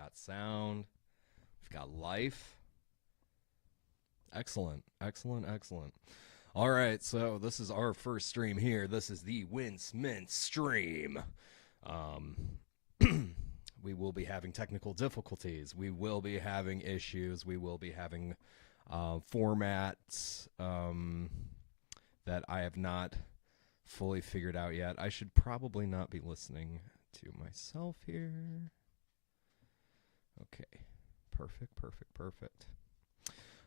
got sound. We've got life. Excellent, excellent, excellent. All right, so this is our first stream here. This is the Wincmence stream. We will be having technical difficulties. We will be having issues. We will be having formats that I have not fully figured out yet. I should probably not be listening to myself here. Okay, perfect, perfect, perfect.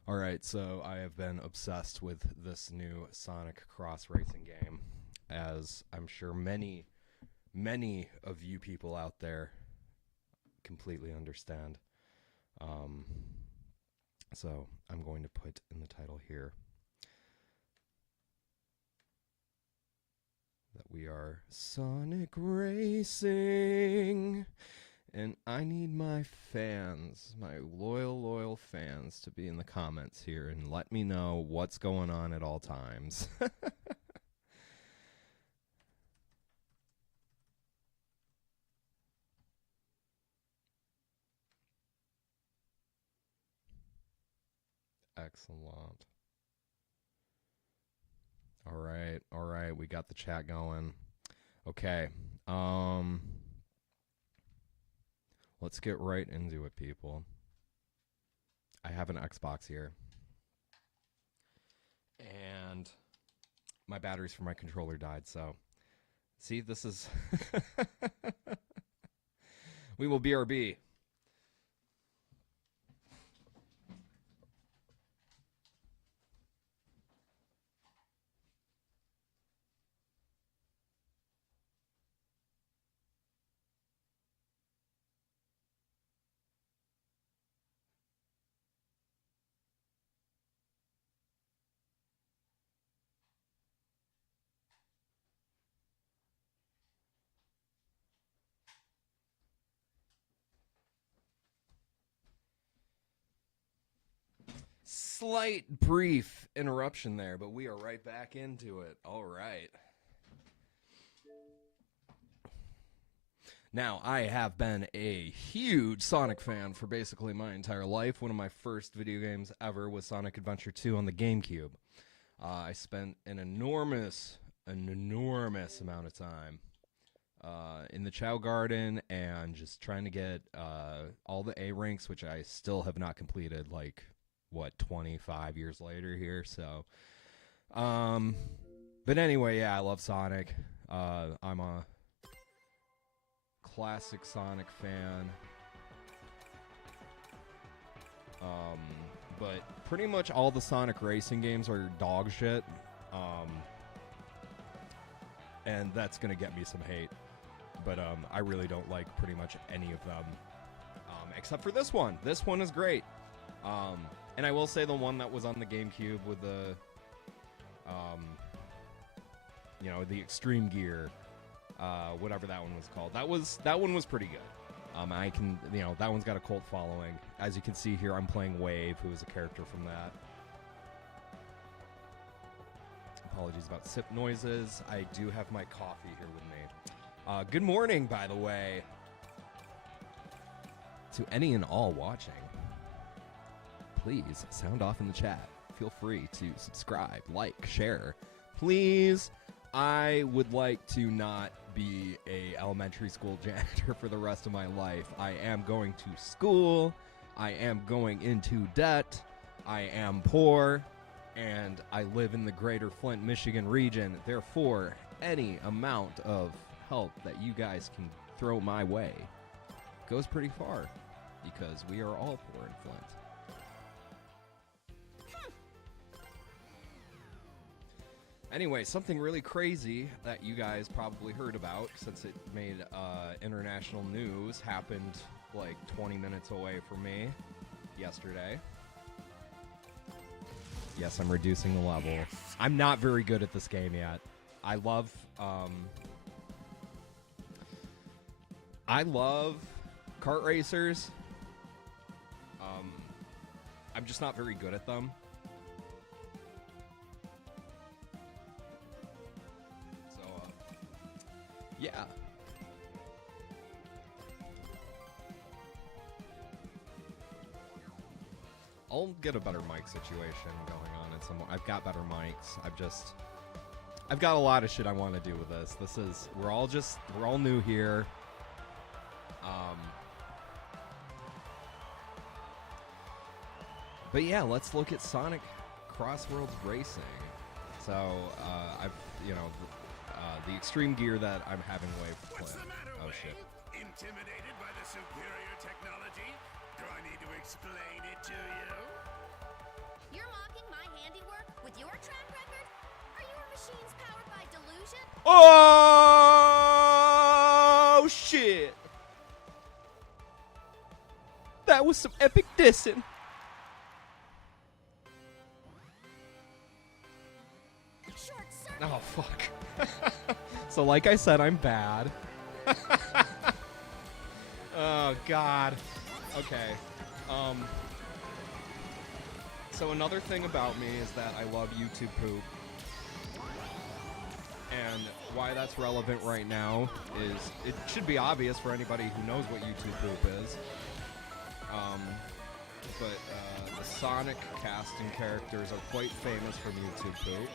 All right, so I have been obsessed with this new Sonic Cross Racing game, as I'm sure many of you people out there completely understand. So I'm going to put in the title here that we are Sonic Racing. And I need my fans, my loyal fans, to be in the comments here and let me know what's going on at all times. Excellent. All right, we got the chat going. Okay. Let's get right into it, people. I have an Xbox here. And my batteries for my controller died, so see, this is we will BRB. Slight brief interruption there, but we are right back into it. All right. Now, I have been a huge Sonic fan for basically my entire life. One of my first video games ever was Sonic Adventure 2 on the GameCube. I spent an enormous amount of time in the Chow Garden and just trying to get all the A ranks, which I still have not completed, like, 25 years later here. So, but anyway, yeah, I love Sonic. I'm a classic Sonic fan. But pretty much all the Sonic racing games are dog shit. And that's gonna get me some hate. But I really don't like pretty much any of them. Except for this one. This one is great. And I will say the one that was on the GameCube with the, the Extreme Gear, whatever that one was called. That one was pretty good. That one's got a cult following. As you can see here, I'm playing Wave, who is a character from that. Apologies about sip noises. I do have my coffee here with me. Good morning, by the way, to any and all watching. Please sound off in the chat. Feel free to subscribe, like, share. Please, I would like to not be a elementary school janitor for the rest of my life. I am going to school. I am going into debt. I am poor. And I live in the greater Flint, Michigan region. Therefore, any amount of help that you guys can throw my way goes pretty far, because we are all poor in Flint. Anyway, something really crazy that you guys probably heard about, since it made international news, happened like 20 minutes away from me yesterday. Yes, I'm reducing the level. Yes. I'm not very good at this game yet. I love kart racers. I'm just not very good at them. Yeah. I'll get a better mic situation going on in some. I've got better mics. I've got a lot of shit I want to do with this. We're all new here. But yeah, let's look at Sonic Crossworlds Racing. So, the extreme gear that I'm having way for What's the matter, oh Wayne? shit. Intimidated by the superior technology? Do I need to explain it to you? You're mocking my handiwork with your track record? Are your machines powered by delusion? Oh shit! That was some epic dissing. Short circuit. Oh fuck. So like I said, I'm bad. Oh god. Okay. So another thing about me is that I love YouTube poop. And why that's relevant right now is it should be obvious for anybody who knows what YouTube poop is. But the Sonic casting characters are quite famous from YouTube poop.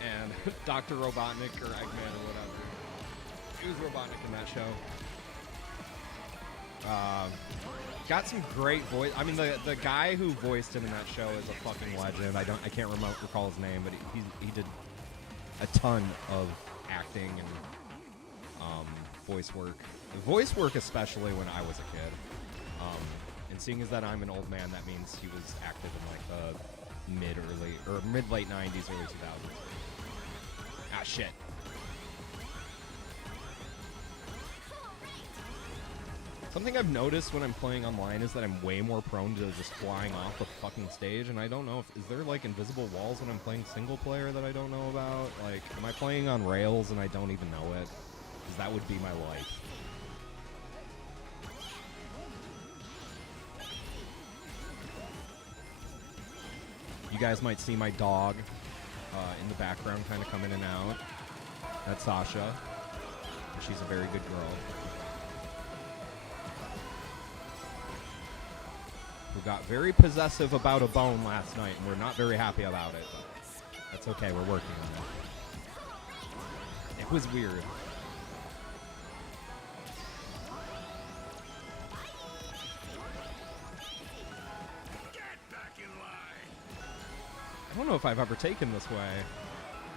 And Dr. Robotnik or Eggman or whatever. He was Robotnik in that show. Got some great voice. I mean, the guy who voiced him in that show is a fucking legend. I can't recall his name, but he did a ton of acting and voice work. Voice work, especially when I was a kid. And seeing as that I'm an old man, that means he was active in like the mid-late 90s, early 2000s. Ah, shit. Something I've noticed when I'm playing online is that I'm way more prone to just flying off the fucking stage, and I don't know is there like invisible walls when I'm playing single player that I don't know about? Like, am I playing on rails and I don't even know it? Because that would be my life. You guys might see my dog in the background kind of come in and out. That's Sasha. She's a very good girl. Who got very possessive about a bone last night, and we're not very happy about it. But that's okay, we're working on it. It was weird. I don't know if I've ever taken this way.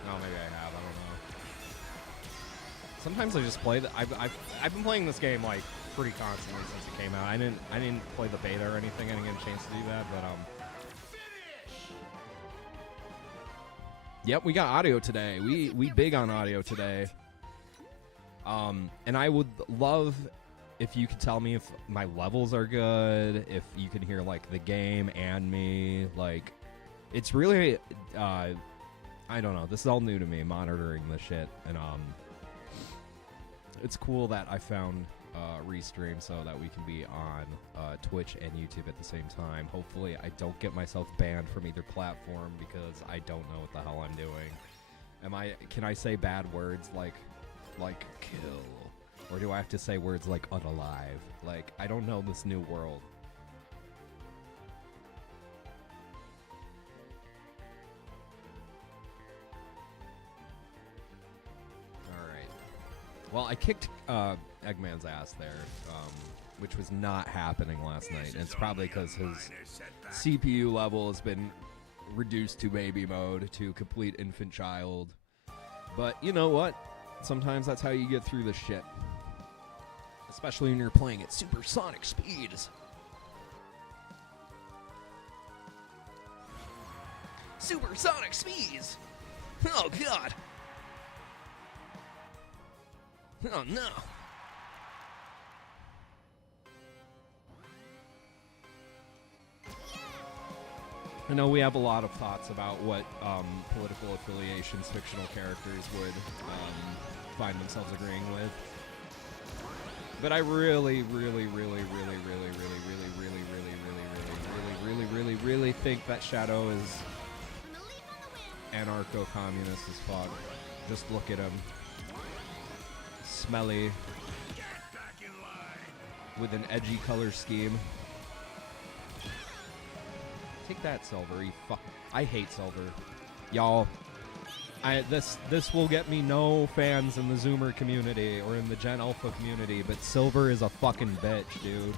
No, maybe I have. I don't know. Sometimes I just play the. I've been playing this game like pretty constantly since it came out. I didn't play the beta or anything. I didn't get a chance to do that, but Yep, we got audio today. We big on audio today. And I would love if you could tell me if my levels are good, if you can hear like the game and me, like. It's really, I don't know. This is all new to me, monitoring this shit, and it's cool that I found Restream so that we can be on Twitch and YouTube at the same time. Hopefully, I don't get myself banned from either platform because I don't know what the hell I'm doing. Can I say bad words like kill, or do I have to say words like unalive? Like, I don't know this new world. Well, I kicked Eggman's ass there, which was not happening last night. And it's probably because his CPU level has been reduced to baby mode, to complete infant child. But you know what? Sometimes that's how you get through this shit. Especially when you're playing at supersonic speeds. Supersonic speeds! Oh, God! Oh, no. I know we have a lot of thoughts about what political affiliations fictional characters would find themselves agreeing with. But I really think that Shadow is anarcho-communist as fuck. Just look at him. Smelly. with an edgy color scheme. Take that, Silver. You fuck. I hate Silver. Y'all, this will get me no fans in the Zoomer community or in the Gen Alpha community, but Silver is a fucking bitch, dude.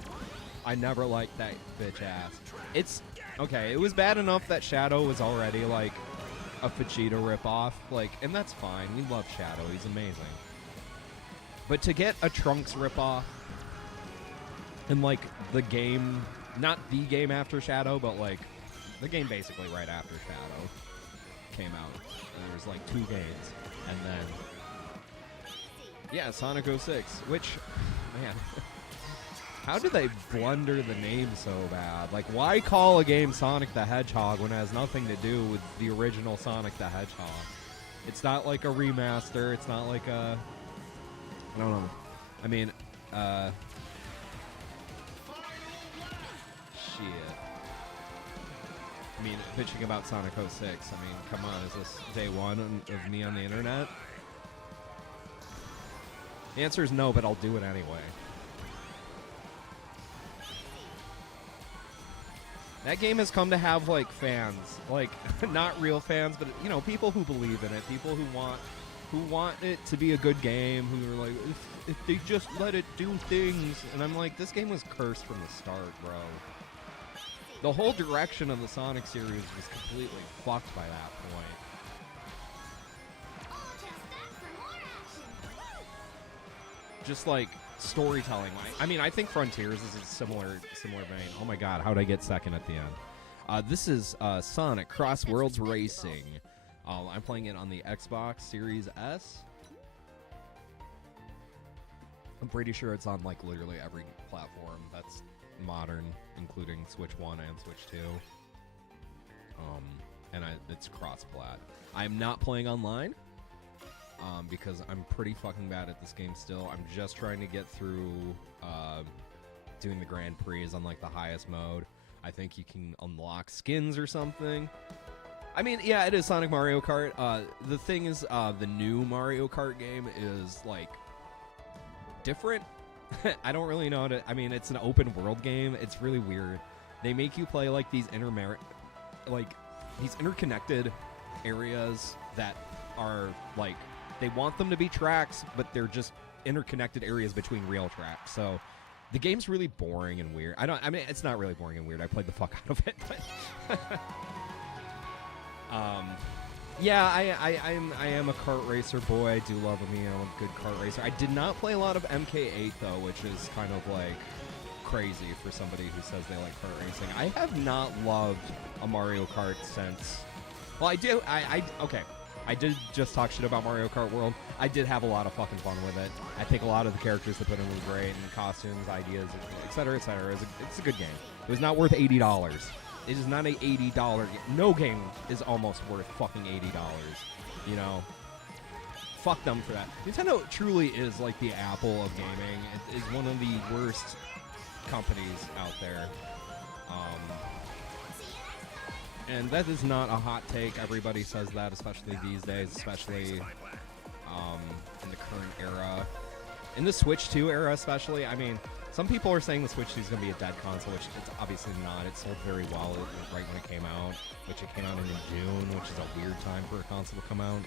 I never liked that bitch ass. It's okay, it was bad enough that Shadow was already like a Vegeta ripoff, like, and that's fine. We love Shadow, he's amazing. But to get a Trunks ripoff in like the game, not the game after Shadow, but like the game basically right after Shadow came out. And there was like 2 games. And then yeah, Sonic 06, which, man, how do they blunder the name so bad? Like, why call a game Sonic the Hedgehog when it has nothing to do with the original Sonic the Hedgehog? It's not like a remaster. It's not like a... I don't know. I mean, shit. I mean, bitching about Sonic 06. I mean, come on. Is this day one of me on the internet? The answer is no, but I'll do it anyway. That game has come to have, like, fans. Like, not real fans, but, you know, people who believe in it. People who want it to be a good game, who are like, if they just let it do things. And I'm like, this game was cursed from the start, bro. The whole direction of the Sonic series was completely fucked by that point. Just like storytelling. I mean, I think Frontiers is a similar vein. Oh my god, how'd I get second at the end? This is Sonic Cross Worlds Racing. I'm playing it on the Xbox Series S. I'm pretty sure it's on like literally every platform that's modern, including Switch 1 and Switch 2. And it's cross-plat. I'm not playing online because I'm pretty fucking bad at this game still. I'm just trying to get through doing the Grand Prix on like the highest mode. I think you can unlock skins or something. I mean, yeah, it is Sonic Mario Kart. The thing is, the new Mario Kart game is like different. I don't really know how to... I mean, it's an open world game. It's really weird. They make you play like these these interconnected areas that are like... They want them to be tracks, but they're just interconnected areas between real tracks. So the game's really boring and weird. I mean, it's not really boring and weird. I played the fuck out of it, but... yeah, I am a kart racer boy. I do love me. I'm a good kart racer. I did not play a lot of MK8 though, which is kind of like crazy for somebody who says they like kart racing. I have not loved a Mario Kart since. Well, I do. Okay. I did just talk shit about Mario Kart World. I did have a lot of fucking fun with it. I think a lot of the characters they put in were great, and costumes, ideas, etc., etc. It's a good game. It was not worth $80. It is not a $80 game. No game is almost worth fucking $80. You know? Fuck them for that. Nintendo truly is like the Apple of gaming. It is one of the worst companies out there. And that is not a hot take. Everybody says that, especially these days, especially in the current era. In the Switch 2 era especially, I mean... Some people are saying the Switch 2 is going to be a dead console, which it's obviously not. It sold very well right when it came out, which it came out in June, which is a weird time for a console to come out.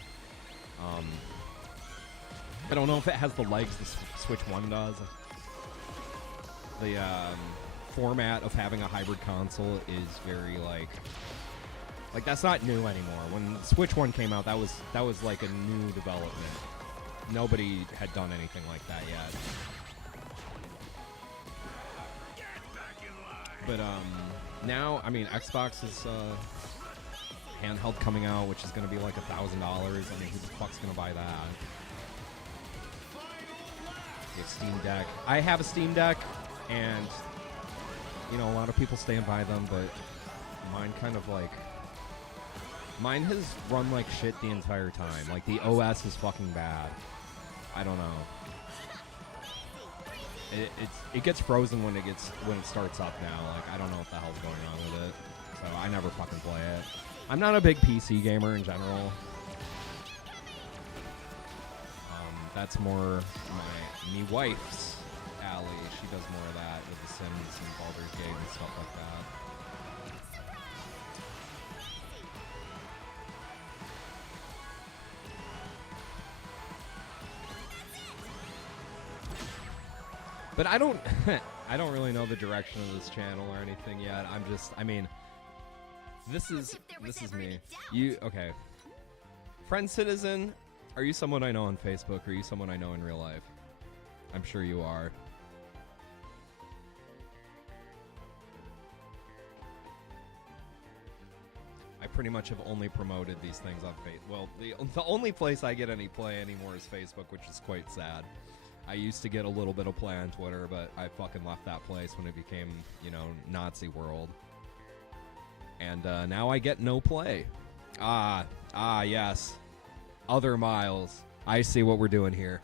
I don't know if it has the legs the Switch 1 does. The format of having a hybrid console is very, like that's not new anymore. When Switch 1 came out, that was like a new development. Nobody had done anything like that yet. But now, I mean, Xbox is handheld coming out, which is going to be like $1,000. I mean, who the fuck's going to buy that? You have Steam Deck. I have a Steam Deck, and, you know, a lot of people stand by them, but mine kind of like... Mine has run like shit the entire time. Like, the OS is fucking bad. I don't know. It gets frozen when it starts up now. Like, I don't know what the hell's going on with it. So I never fucking play it. I'm not a big PC gamer in general. That's more me wife's Allie. She does more of that with The Sims and Baldur's Gate and stuff like that. But I don't I don't really know the direction of this channel or anything yet. I mean, this is me. Okay. Friend Citizen, are you someone I know on Facebook? Or are you someone I know in real life? I'm sure you are. I pretty much have only promoted these things on Facebook. Well, the only place I get any play anymore is Facebook, which is quite sad. I used to get a little bit of play on Twitter, but I fucking left that place when it became, you know, Nazi world. And now I get no play. Yes. Other Miles. I see what we're doing here.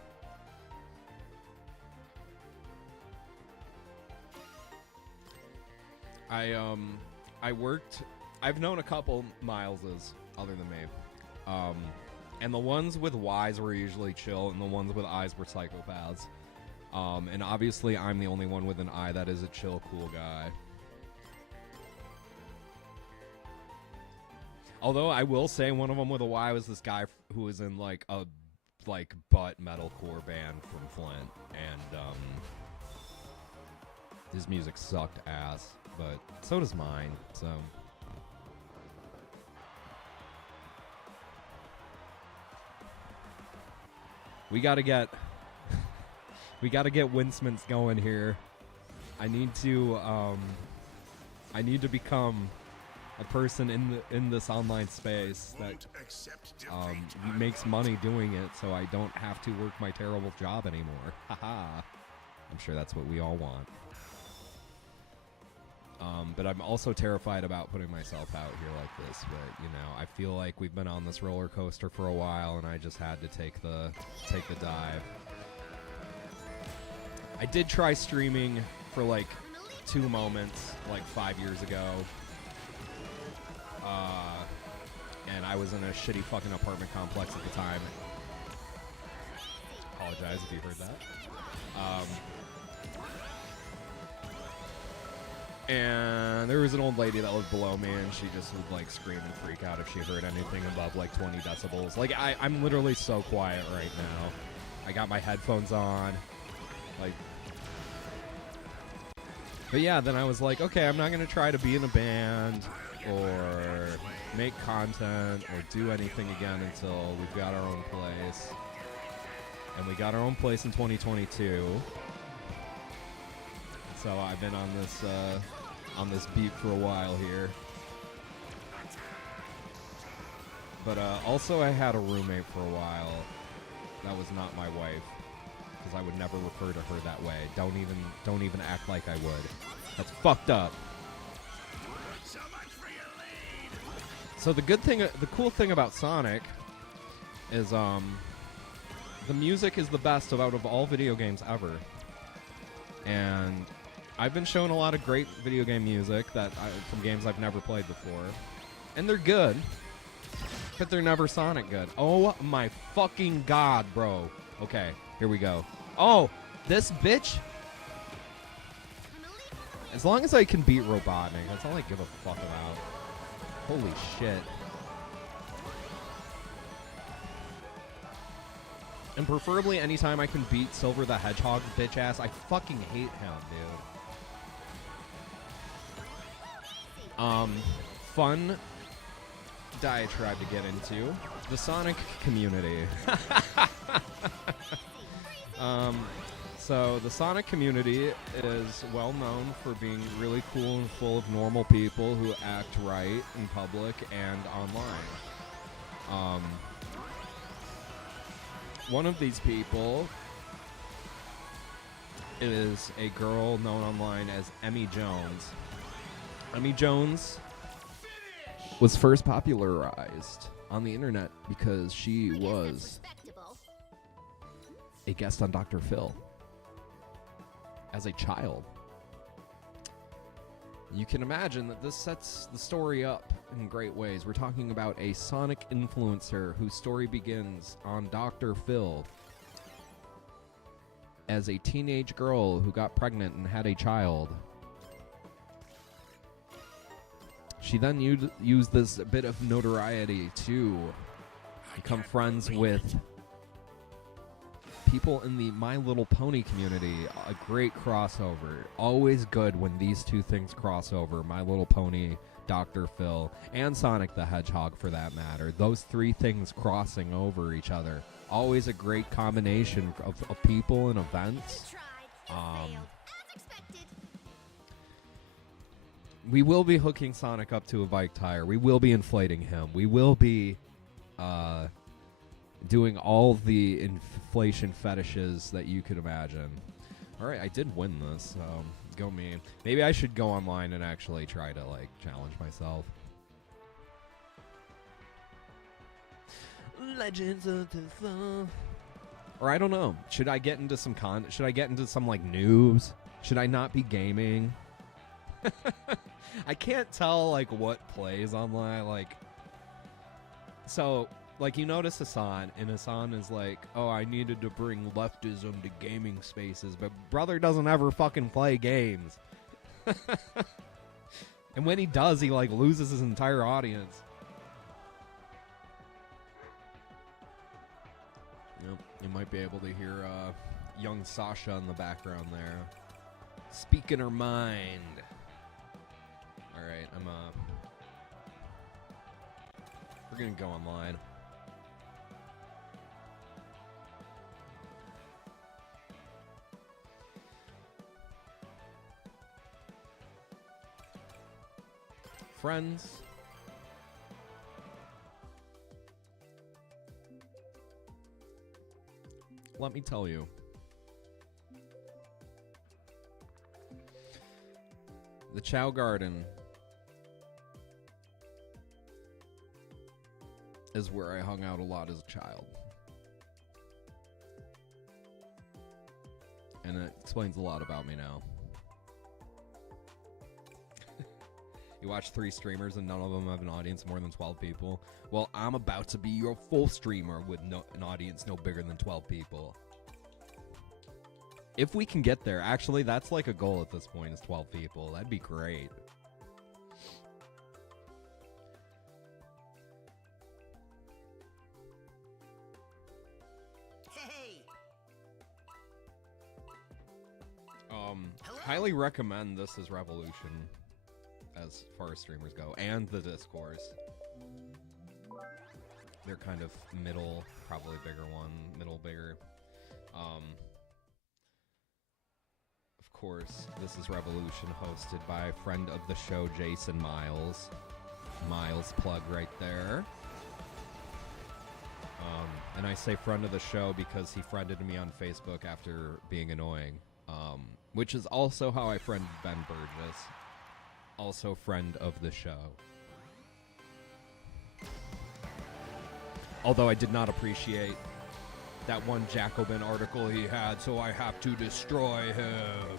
I've known a couple Mileses other than me. And the ones with Ys were usually chill, and the ones with Is were psychopaths. And obviously, I'm the only one with an I that is a chill, cool guy. Although I will say one of them with a Y was this guy who was in like a butt metalcore band from Flint, and his music sucked ass, but so does mine. So. We gotta get Wincmence going here. I need to become a person in this online space that makes money doing it, so I don't have to work my terrible job anymore. Haha. I'm sure that's what we all want. But I'm also terrified about putting myself out here like this. But, you know, I feel like we've been on this roller coaster for a while, and I just had to take the dive. I did try streaming for like 2 moments, like 5 years ago. And I was in a shitty fucking apartment complex at the time. Apologize if you heard that. And there was an old lady that lived below me, and she just would like scream and freak out if she heard anything above like 20 decibels. Like I'm literally so quiet right now. I got my headphones on, like. But yeah, then I was like, okay, I'm not gonna try to be in a band or make content or do anything again until we've got our own place. And we got our own place in 2022. So I've been on this beat for a while here. But also I had a roommate for a while that was not my wife, because I would never refer to her that way. Don't even act like I would. That's fucked up. So the cool thing about Sonic is the music is the best out of all video games ever. And I've been shown a lot of great video game music from games I've never played before. And they're good, but they're never Sonic good. Oh my fucking god, bro. Okay, here we go. Oh, this bitch. As long as I can beat Robotnik, that's all I give a fuck about. Holy shit. And preferably anytime I can beat Silver the Hedgehog, bitch ass. I fucking hate him, dude. Fun diatribe to get into. The Sonic community. So the Sonic community is well known for being really cool and full of normal people who act right in public and online. One of these people is a girl known online as Emmy Jones. Emmy Jones was first popularized on the internet because she was a guest on Dr. Phil as a child. You can imagine that this sets the story up in great ways. We're talking about a Sonic influencer whose story begins on Dr. Phil. as a teenage girl who got pregnant and had a child. She then used this bit of notoriety to become friends with people in the My Little Pony community. A great crossover. Always good when these two things cross over. My Little Pony, Dr. Phil, and Sonic the Hedgehog for that matter. Those three things crossing over each other. Always a great combination of people and events. We will be hooking Sonic up to a bike tire. We will be inflating him. We will be doing all the inflation fetishes that you could imagine. All right, I did win this, so go me. Maybe I should go online and actually try to, like, challenge myself. Legends of the Fall. Or I don't know. Should I get into some should I get into some, like, news? Should I not be gaming? I can't tell, like, what plays online. Like, so, like, you notice Hassan, and Hassan is like, oh, I needed to bring leftism to gaming spaces, but brother doesn't ever fucking play games. And when he does, he, like, loses his entire audience. Yep, you might be able to hear young Sasha in the background there. Speaking her mind. Alright, we're gonna go online. Friends. Let me tell you. The Chow Garden is where I hung out a lot as a child. And it explains a lot about me now. You watch 3 streamers and none of them have an audience more than 12 people. Well, I'm about to be your full streamer with an audience no bigger than 12 people. If we can get there, actually, that's like a goal at this point, is 12 people. That'd be great. Hey. Highly recommend This Is Revolution as far as streamers go, and the Discourse. They're kind of middle, probably bigger one, bigger. Of course, This Is Revolution, hosted by a friend of the show, Jason Miles. Miles plug right there. And I say friend of the show because he friended me on Facebook after being annoying. Which is also how I friended Ben Burgess. Also friend of the show. Although I did not appreciate that one Jacobin article he had, so I have to destroy him.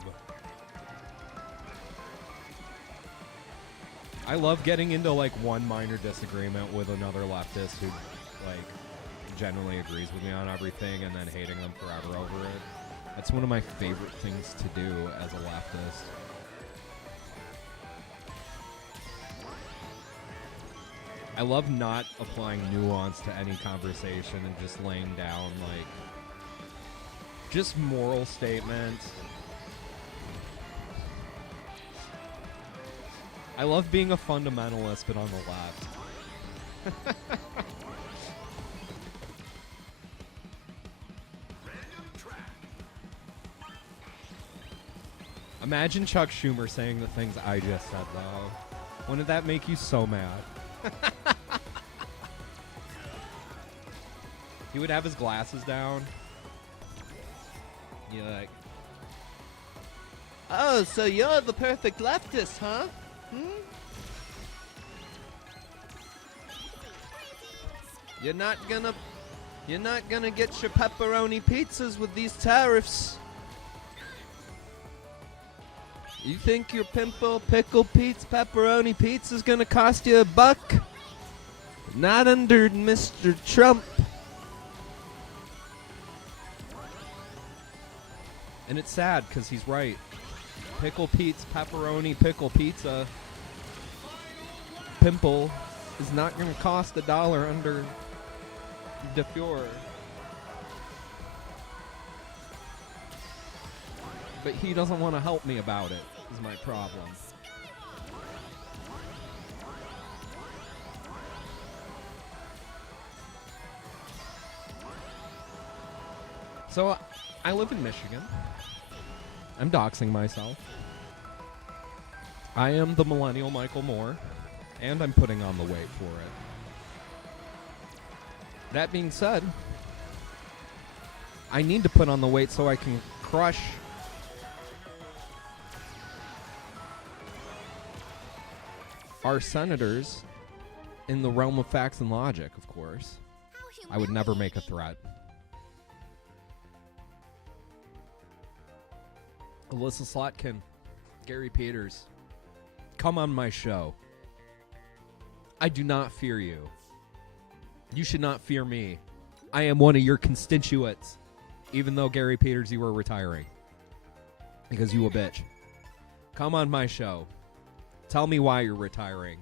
I love getting into, like, one minor disagreement with another leftist who, like, generally agrees with me on everything and then hating them forever over it. That's one of my favorite things to do as a leftist. I love not applying nuance to any conversation and just laying down, like, just moral statements. I love being a fundamentalist, but on the left. Imagine Chuck Schumer saying the things I just said, though. Wouldn't that make you so mad? He would have his glasses down. You're like, oh, so you're the perfect leftist, huh? You're not gonna get your pepperoni pizzas with these tariffs. You think your pimple pickle Pete's pepperoni pizza's gonna cost you $1? Not under Mr. Trump. And it's sad because he's right. Pickle Pete's pepperoni pickle pizza pimple is not going to cost $1 under DeFure. But he doesn't want to help me about it, is my problem. So, I live in Michigan. I'm doxing myself. I am the millennial Michael Moore, and I'm putting on the weight for it. That being said, I need to put on the weight so I can crush our senators in the realm of facts and logic, of course. I would never make a threat. Alyssa Slotkin, Gary Peters, come on my show. I do not fear you. You should not fear me. I am one of your constituents, even though, Gary Peters, you were retiring. Because you a bitch. Come on my show. Tell me why you're retiring.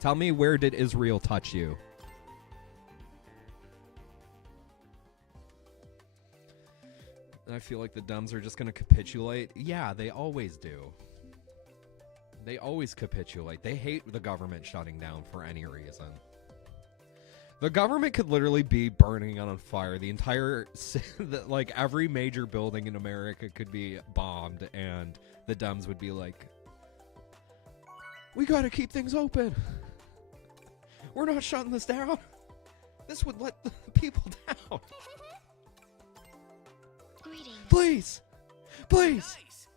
Tell me, where did Israel touch you? I feel like the Dems are just going to capitulate. Yeah, they always do. They always capitulate. They hate the government shutting down for any reason. The government could literally be burning on fire. The entire, like, every major building in America could be bombed, and the Dems would be like, we got to keep things open. We're not shutting this down. This would let the people down. Greetings. Please. Please. Nice.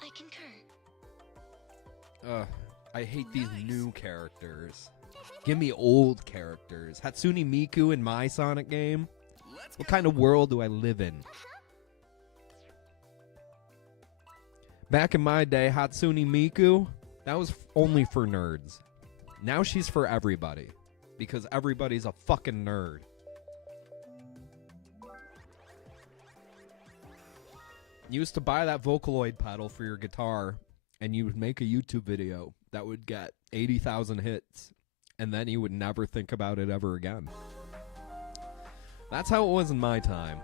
I concur. I hate these new characters. Give me old characters. Hatsune Miku in my Sonic game? Let's What go. kind of world do I live in? Back in my day, Hatsune Miku, that was only for nerds. Now she's for everybody. Because everybody's a fucking nerd. You used to buy that Vocaloid pedal for your guitar, and you would make a YouTube video that would get 80,000 hits, and then you would never think about it ever again. That's how it was in my time.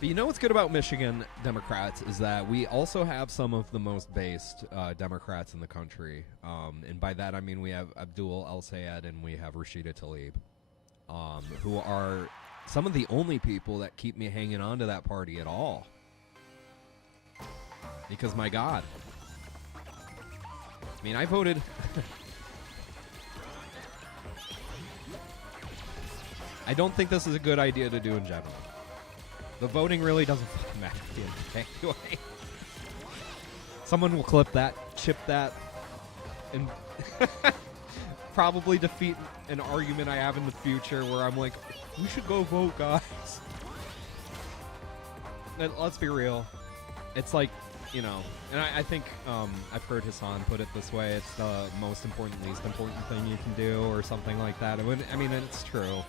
But you know what's good about Michigan Democrats is that we also have some of the most based Democrats in the country. And by that I mean we have Abdul El-Sayed and we have Rashida Tlaib, who are some of the only people that keep me hanging on to that party at all. Because, my God. I mean, I voted... I don't think this is a good idea to do in general. The voting really doesn't fucking matter at the end of the day anyway. Someone will clip that, chip that, and probably defeat an argument I have in the future where I'm like, we should go vote, guys. Let's be real. It's like, you know, and I think I've heard Hassan put it this way, it's the most important, least important thing you can do, or something like that. I mean, it's true.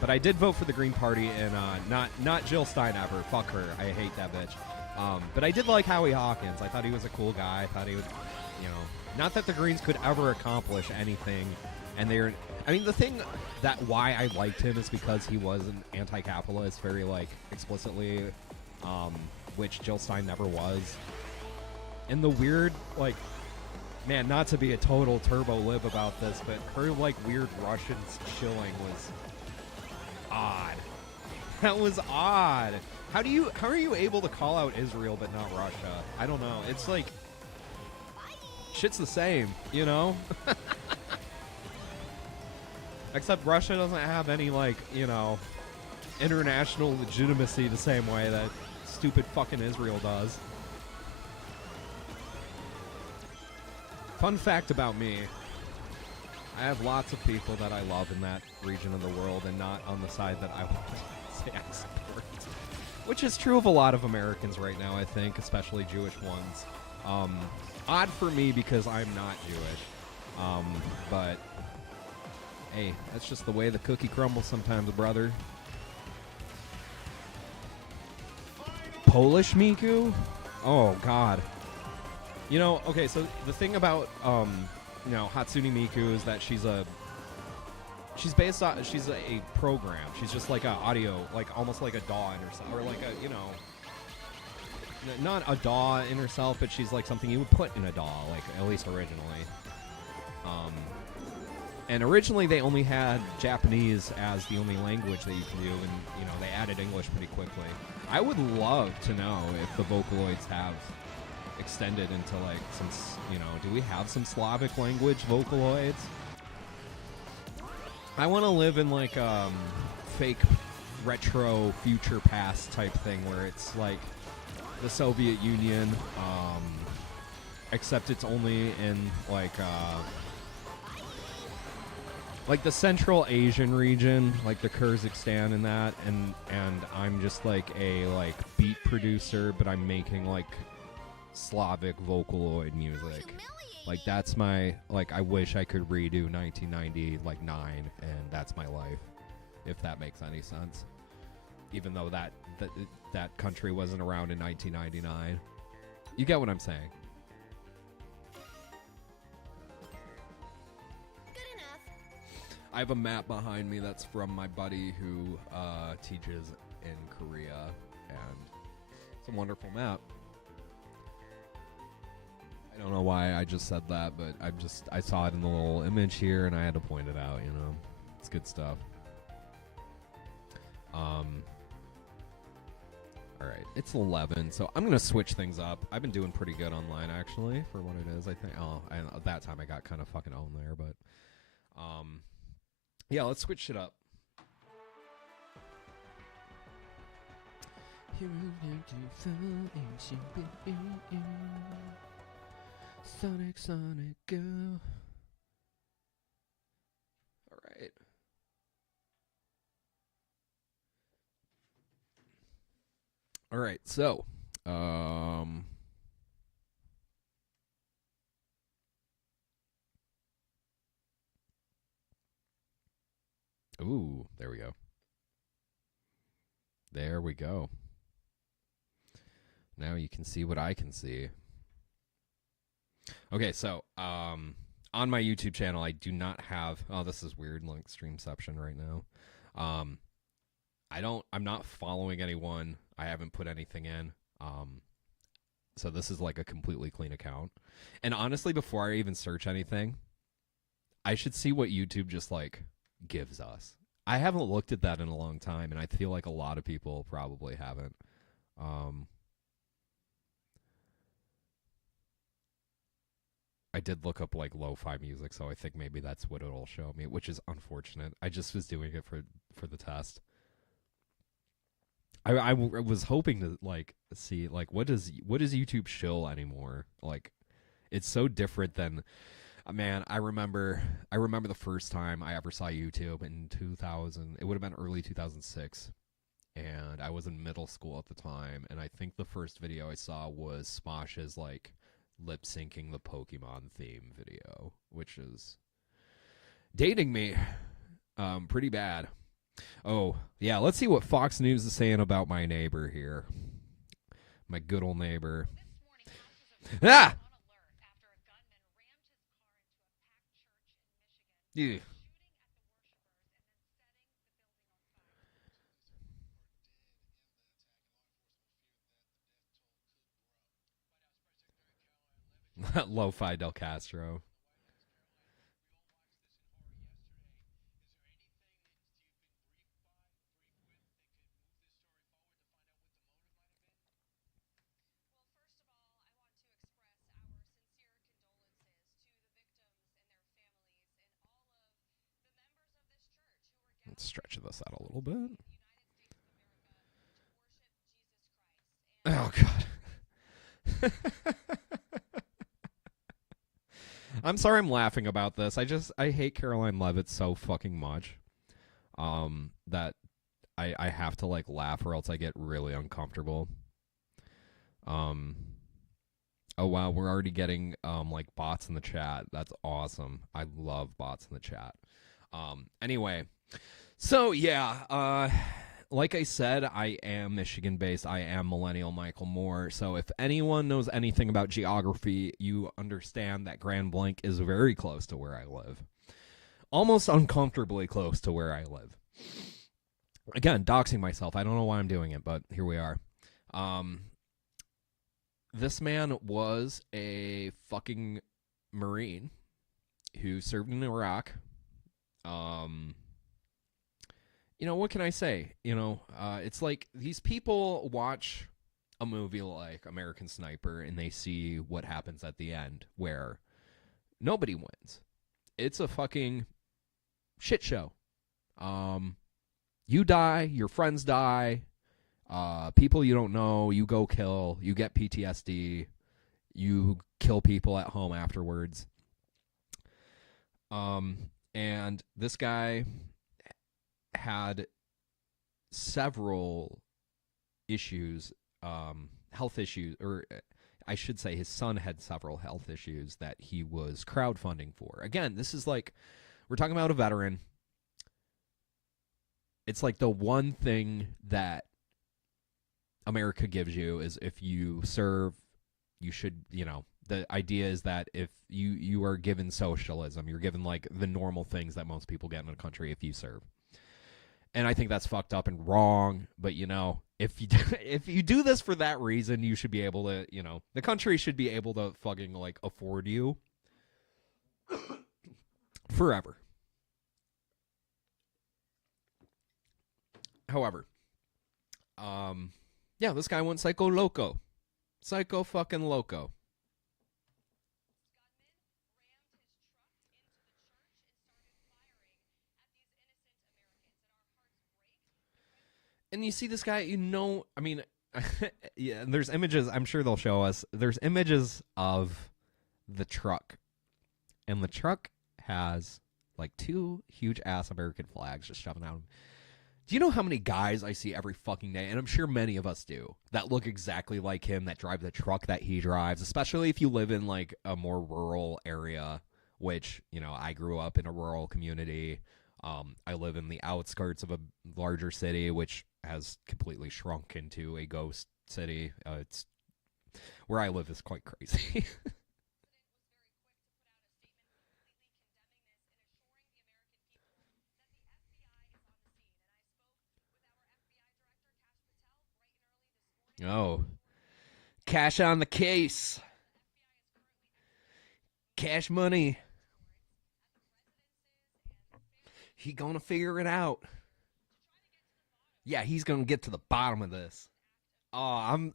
But I did vote for the Green Party, and not Jill Steinever. Fuck her. I hate that bitch. But I did like Howie Hawkins. I thought he was a cool guy. I thought he would, you know, not that the Greens could ever accomplish anything. And they're, I mean, the thing that why I liked him is because he was an anti-capitalist, very, like, explicitly, which Jill Stein never was. And the weird, like, man, not to be a total turbo lib about this, but her, like, weird Russian shilling was odd. That was odd. How are you able to call out Israel but not Russia? I don't know. It's like, shit's the same, you know? Except Russia doesn't have any, like, you know, international legitimacy the same way that stupid fucking Israel does. Fun fact about me, I have lots of people that I love in that region of the world and not on the side that I want to say I support. Which is true of a lot of Americans right now, I think, especially Jewish ones. Odd for me because I'm not Jewish. But Hey, that's just the way the cookie crumbles sometimes, brother. Polish Miku? Oh, God. You know, okay, so the thing about, you know, Hatsune Miku is that she's a program. She's just like a audio, like almost like a DAW in herself, or like a, you know, not a DAW in herself, but she's like something you would put in a DAW, like at least originally. And originally they only had Japanese as the only language that you can do, and you know they added English pretty quickly. I would love to know if the Vocaloids have extended into like some, you know, do we have some Slavic language Vocaloids? I want to live in like fake retro future past type thing where it's like the Soviet Union, except it's only in like the Central Asian region, like the Kyrgyzstan and that, and I'm just like a like beat producer, but I'm making like Slavic Vocaloid music. Like that's my, like I wish I could redo 1990 like 9, and that's my life, if that makes any sense. Even though that country wasn't around in 1999. You get what I'm saying? I have a map behind me that's from my buddy who teaches in Korea, and it's a wonderful map. I don't know why I just said that, but I saw it in the little image here, and I had to point it out, you know. It's good stuff. Alright, it's 11, so I'm going to switch things up. I've been doing pretty good online, actually, for what it is, I think. Oh, and at that time I got kind of fucking owned there, but... yeah, let's switch it up. Sonic, go. Alright. Alright, so, ooh, there we go. There we go. Now you can see what I can see. Okay, so, on my YouTube channel, I do not have... Oh, this is weird, like, Streamception right now. I'm not following anyone. I haven't put anything in. So this is, like, a completely clean account. And honestly, before I even search anything, I should see what YouTube just, like, gives us. I haven't looked at that in a long time, and I feel like a lot of people probably haven't. I did look up like lo-fi music, so I think maybe that's what it'll show me, which is unfortunate. I just was doing it for the test. I was hoping to like see like what does YouTube show anymore? Like it's so different than man, I remember the first time I ever saw YouTube in 2000. It would have been early 2006. And I was in middle school at the time, and I think the first video I saw was Smosh's like lip syncing the Pokemon theme video, which is dating me pretty bad. Oh, yeah, let's see what Fox News is saying about my neighbor here. My good old neighbor. Ah! Yeah. Lo-fi Del Castro. Let's stretch this out a little bit. Oh, God. I'm sorry I'm laughing about this. I hate Caroline Levitt so fucking much that I have to like laugh or else I get really uncomfortable. Oh wow, we're already getting like bots in the chat. That's awesome. I love bots in the chat. Anyway, so yeah, like I said, I am Michigan-based. I am Millennial Michael Moore. So if anyone knows anything about geography, you understand that Grand Blanc is very close to where I live. Almost uncomfortably close to where I live. Again, doxing myself. I don't know why I'm doing it, but here we are. This man was a fucking Marine who served in Iraq. You know, what can I say? You know, it's like these people watch a movie like American Sniper and they see what happens at the end where nobody wins. It's a fucking shit show. You die, your friends die, people you don't know, you go kill, you get PTSD, you kill people at home afterwards. And this guy had several issues, health issues, or I should say his son had several health issues that he was crowdfunding for. Again, this is like, we're talking about a veteran. It's like the one thing that America gives you is if you serve, you should, you know, the idea is that if you are given socialism, you're given like the normal things that most people get in a country if you serve. And I think that's fucked up and wrong, but you know, if you do this for that reason, you should be able to, you know, the country should be able to fucking like afford you forever. However, yeah, this guy went psycho loco. Psycho fucking loco. And you see this guy, you know, I mean, yeah, there's images, I'm sure they'll show us. There's images of the truck. And the truck has like two huge ass American flags just shoving out. Do you know how many guys I see every fucking day, and I'm sure many of us do, that look exactly like him, that drive the truck that he drives, especially if you live in like a more rural area, which, you know, I grew up in a rural community. I live in the outskirts of a larger city, which has completely shrunk into a ghost city. It's where I live is quite crazy. Oh, cash on the case. Cash money. He gonna figure it out. Yeah, he's gonna get to the bottom of this. Oh,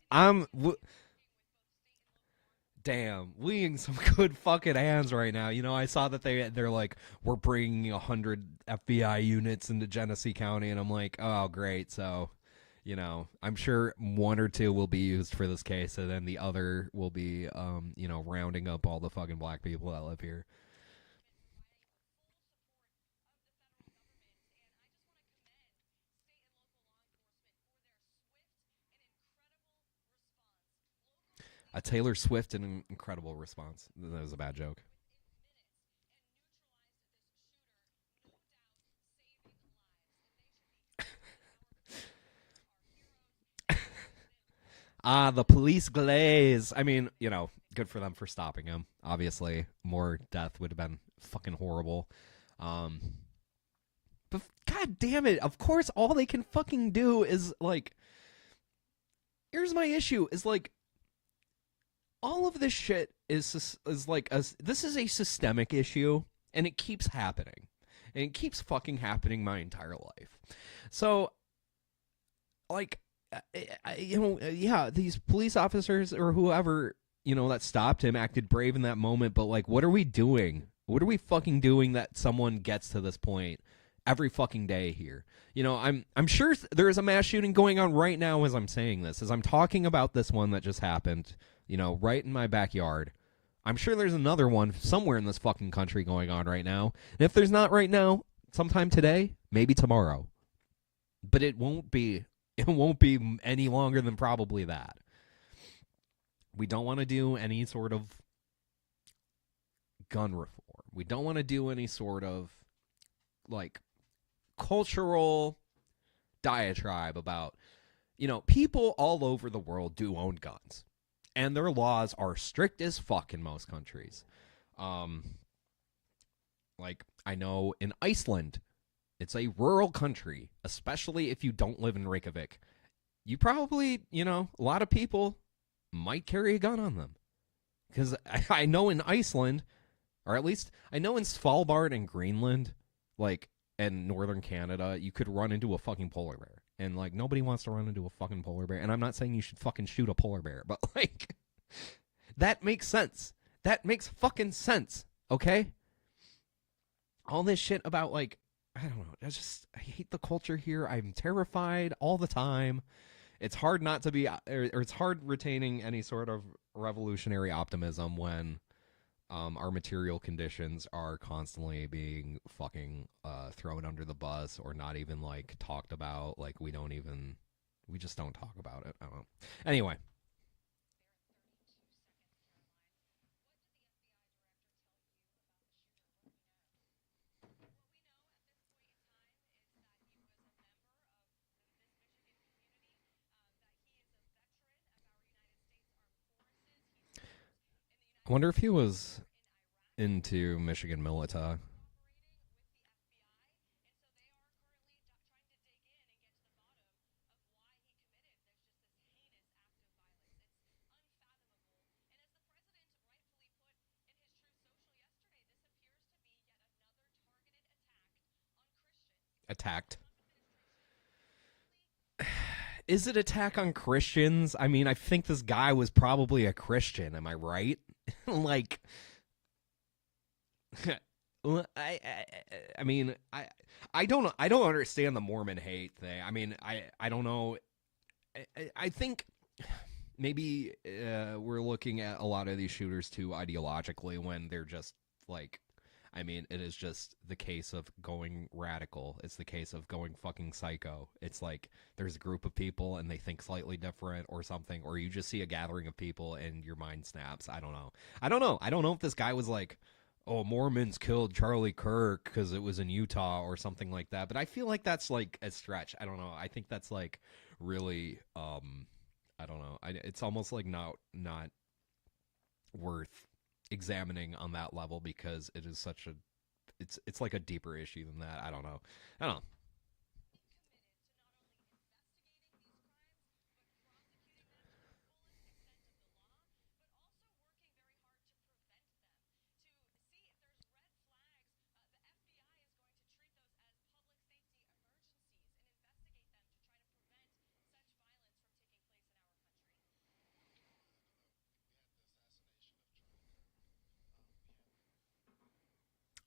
damn, we in some good fucking hands right now. You know, I saw that they're like, we're bringing 100 FBI units into Genesee County, and I'm like, oh, great. So, you know, I'm sure one or two will be used for this case, and then the other will be, you know, rounding up all the fucking black people that live here. A Taylor Swift and an incredible response. That was a bad joke. The police glaze. I mean, you know, good for them for stopping him. Obviously, more death would have been fucking horrible. Um, but god damn it, of course, all they can fucking do is like. Here's my issue: is like all of this shit is like this is a systemic issue, and it keeps happening, and it keeps fucking happening my entire life. So, like, you know, yeah, these police officers or whoever, you know, that stopped him acted brave in that moment, but like, what are we doing? What are we fucking doing that someone gets to this point every fucking day here? You know, I'm sure there is a mass shooting going on right now as I'm saying this, as I'm talking about this one that just happened, you know, right in my backyard. I'm sure there's another one somewhere in this fucking country going on right now. And if there's not right now, sometime today, maybe tomorrow. But it won't be any longer than probably that. We don't want to do any sort of gun reform. We don't want to do any sort of like cultural diatribe about, people all over the world do own guns, and their laws are strict as fuck in most countries. Like, I know in Iceland, it's a rural country, especially if you don't live in Reykjavik. You probably, a lot of people might carry a gun on them. Because I know in Iceland, or at least I know in Svalbard and Greenland, like, and northern Canada, you could run into a fucking polar bear. And, like, nobody wants to run into a fucking polar bear. And I'm not saying you should fucking shoot a polar bear, but, like, that makes sense. That makes fucking sense, okay? All this shit about, like, I don't know. I hate the culture here. I'm terrified all the time. It's hard not to be, or it's hard retaining any sort of revolutionary optimism when our material conditions are constantly being fucking thrown under the bus, or not even, like, talked about. Like, we just don't talk about it. I don't know. Anyway. I wonder if he was into Michigan Milita. Attacked. Is it attack on Christians? I mean, I think this guy was probably a Christian. Am I right? Like, I mean, I don't understand the Mormon hate thing. I mean, I don't know. I think maybe we're looking at a lot of these shooters too ideologically, when they're just like, I mean, it is just the case of going radical. It's the case of going fucking psycho. It's like there's a group of people and they think slightly different or something, or you just see a gathering of people and your mind snaps. I don't know. I don't know if this guy was like, oh, Mormons killed Charlie Kirk because it was in Utah or something like that. But I feel like that's like a stretch. I don't know. I think that's like really, I don't know. It's almost like not worth examining on that level, because it is such a, it's like a deeper issue than that. I don't know.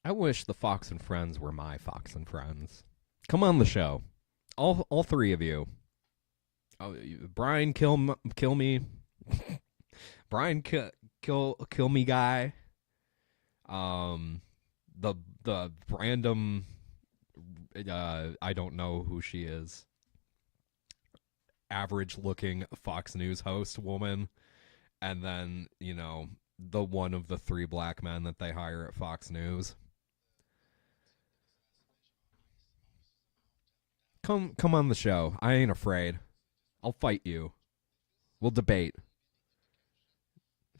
I wish the Fox and Friends were my Fox and Friends. Come on the show, all three of you. Oh, Brian, kill me. Brian, kill me, guy. The random, I don't know who she is, average looking Fox News host woman, and then, the one of the three black men that they hire at Fox News. Come on the show. I ain't afraid. I'll fight you. We'll debate.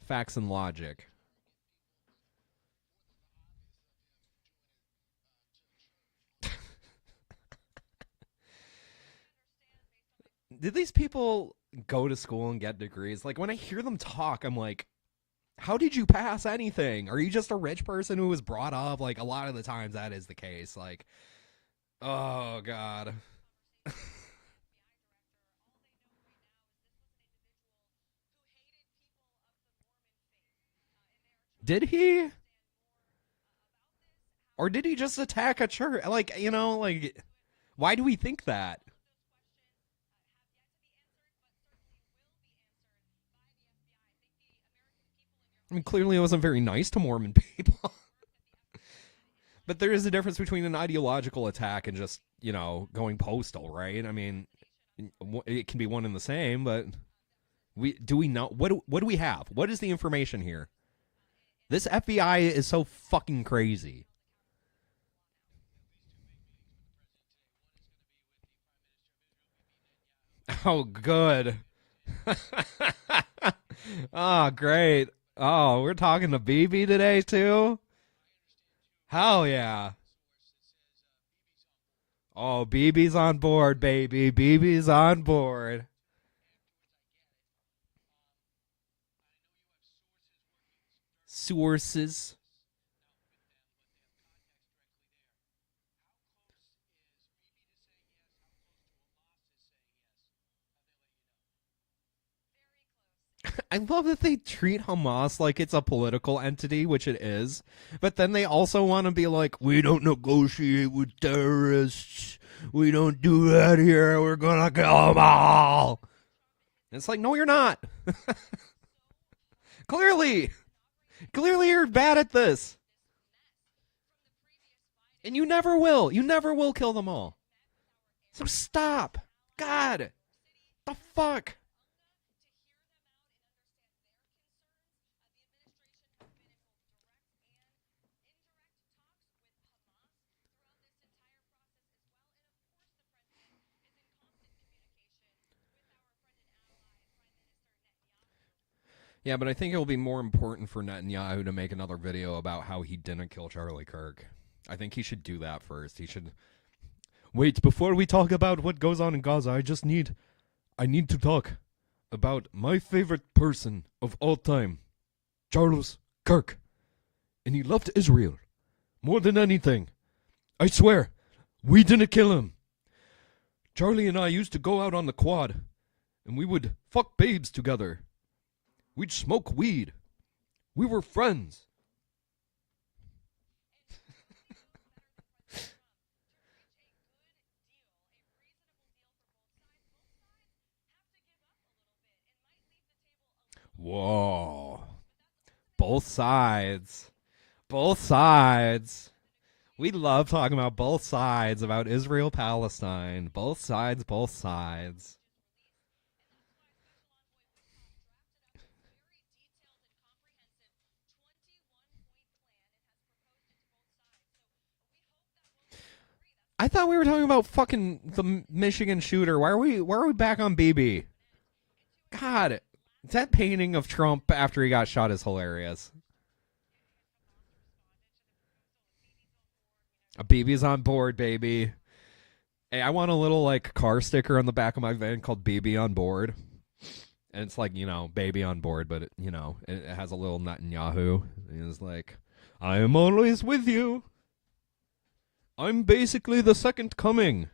Facts and logic. Did these people go to school and get degrees? Like, when I hear them talk, I'm like, how did you pass anything? Are you just a rich person who was brought up? Like, a lot of the times that is the case. Like, oh, God. Did he? Or did he just attack a church? Like, like, why do we think that? I mean, clearly it wasn't very nice to Mormon people. But there is a difference between an ideological attack and just, going postal, right? I mean, it can be one and the same, but we know what do we have? What is the information here? This FBI is so fucking crazy. Oh, good. Oh, great. Oh, we're talking to BB today, too? Hell yeah. Oh, BB's on board, baby. BB's on board. Sources. I love that they treat Hamas like it's a political entity, which it is, but then they also want to be like, we don't negotiate with terrorists. We don't do that here. We're gonna kill them all. And it's like, no, you're not. Clearly, clearly, you're bad at this, and you never will. You never will kill them all. So stop. God, the fuck. Yeah, but I think it will be more important for Netanyahu to make another video about how he didn't kill Charlie Kirk. I think he should do that first. He should wait before we talk about what goes on in Gaza. I need to talk about my favorite person of all time, Charles Kirk. And he loved Israel more than anything. I swear, we didn't kill him. Charlie and I used to go out on the quad, and we would fuck babes together. We'd smoke weed. We were friends. Whoa. Both sides. Both sides. We love talking about both sides, about Israel, Palestine. Both sides, both sides. I thought we were talking about fucking the Michigan shooter. Why are we back on BB? God, that painting of Trump after he got shot is hilarious. BB's on board, baby. Hey, I want a little like car sticker on the back of my van called BB on board. And it's like, baby on board, but it has a little Netanyahu. And it's like, I am always with you. I'm basically the second coming.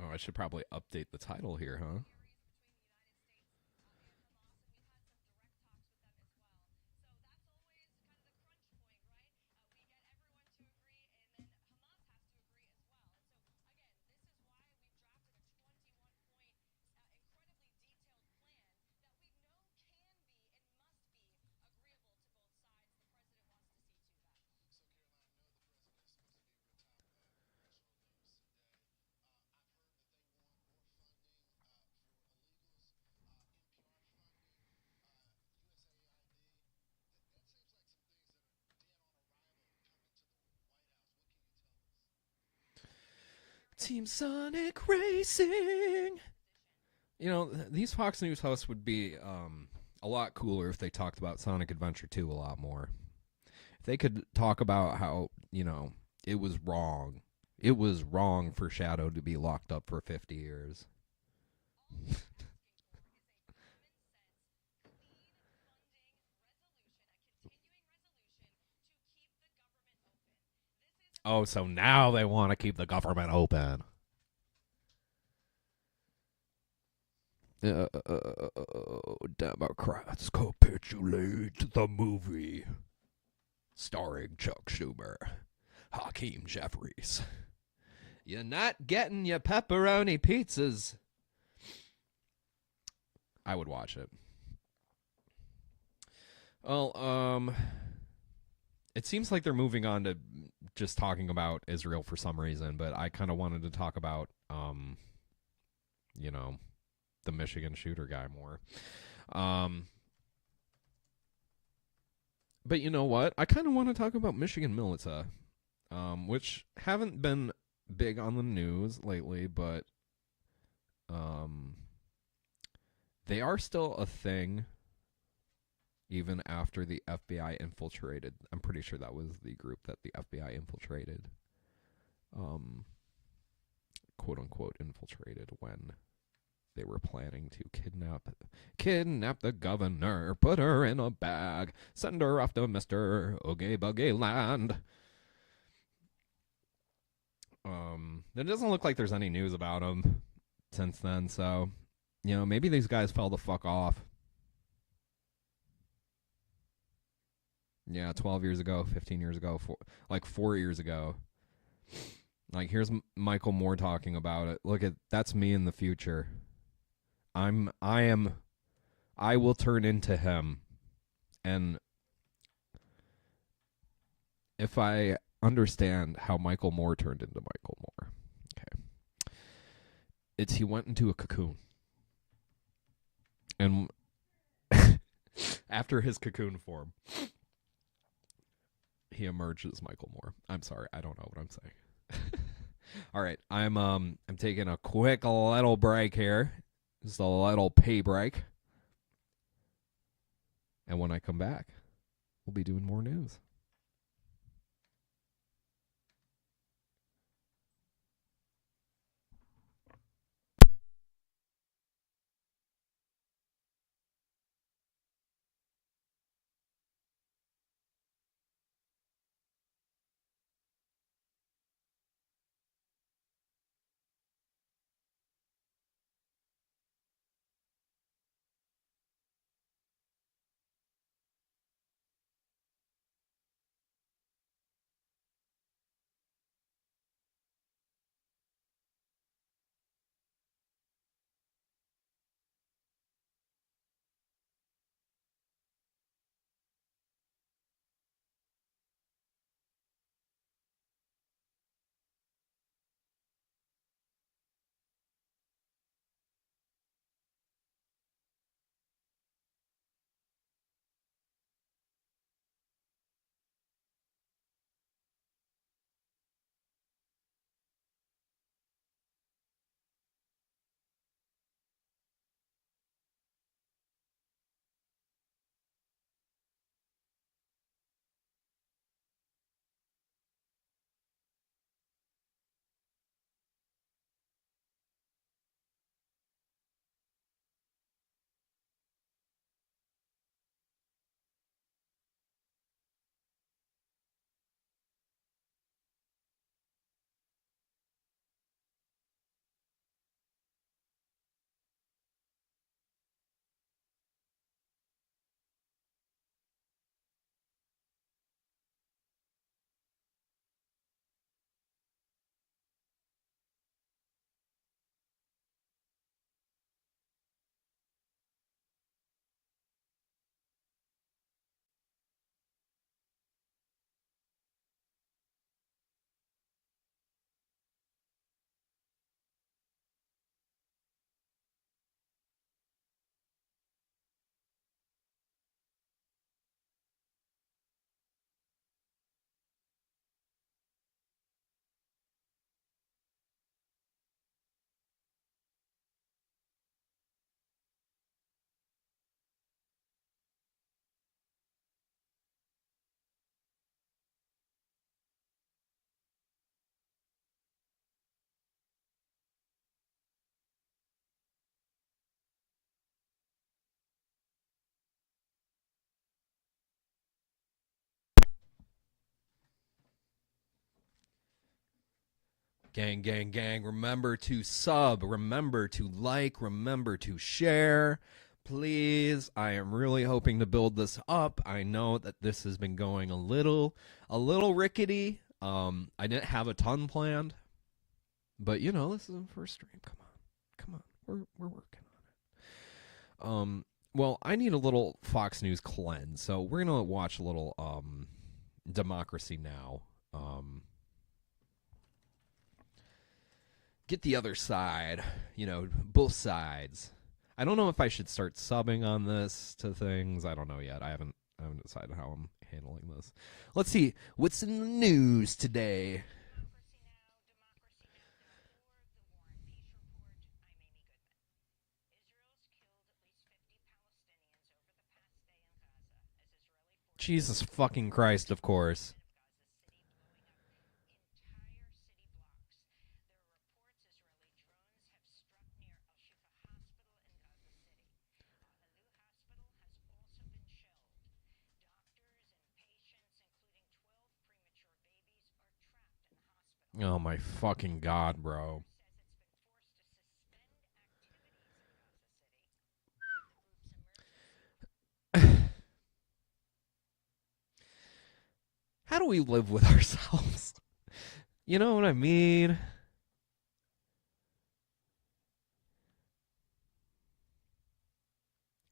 Oh, I should probably update the title here, huh? Team Sonic Racing. These Fox News hosts would be a lot cooler if they talked about Sonic Adventure 2 a lot more. If they could talk about how, it was wrong. It was wrong for Shadow to be locked up for 50 years. Oh, so now they want to keep the government open. Democrats capitulate the movie. Starring Chuck Schumer, Hakeem Jeffries. You're not getting your pepperoni pizzas. I would watch it. Well, it seems like they're moving on to just talking about Israel for some reason, but I kind of wanted to talk about, the Michigan shooter guy more. But you know what? I kind of want to talk about Michigan Milita, which haven't been big on the news lately, but they are still a thing even after the FBI infiltrated. I'm pretty sure that was the group that the FBI infiltrated. Quote unquote infiltrated when they were planning to kidnap the governor, put her in a bag, send her off to Mr. Oogie Boogie Land. It doesn't look like there's any news about him since then, so, you know, maybe these guys fell the fuck off. Yeah, 12 years ago, 15 years ago, 4 years ago. Like, here's Michael Moore talking about it. Look at, that's me in the future. I will turn into him. And if I understand how Michael Moore turned into Michael Moore, okay, it's he went into a cocoon. And after his cocoon form, he emerged as Michael Moore. I'm sorry, I don't know what I'm saying. All right, I'm taking a quick little break here. Just a little pee break. And when I come back, we'll be doing more news. Gang, gang, gang. Remember to sub. Remember to like. Remember to share. Please. I am really hoping to build this up. I know that this has been going a little rickety. I didn't have a ton planned. But, you know, this is the first stream. Come on. We're working on it. Well, I need a little Fox News cleanse. So we're going to watch a little Democracy Now. Get the other side, you know, both sides. I don't know if I should start subbing on this to things. I don't know yet. I haven't haven't decided how I'm handling this. Let's see what's in the news today. Jesus fucking Christ, of course. Oh my fucking God, bro. How do we live with ourselves? You know what I mean?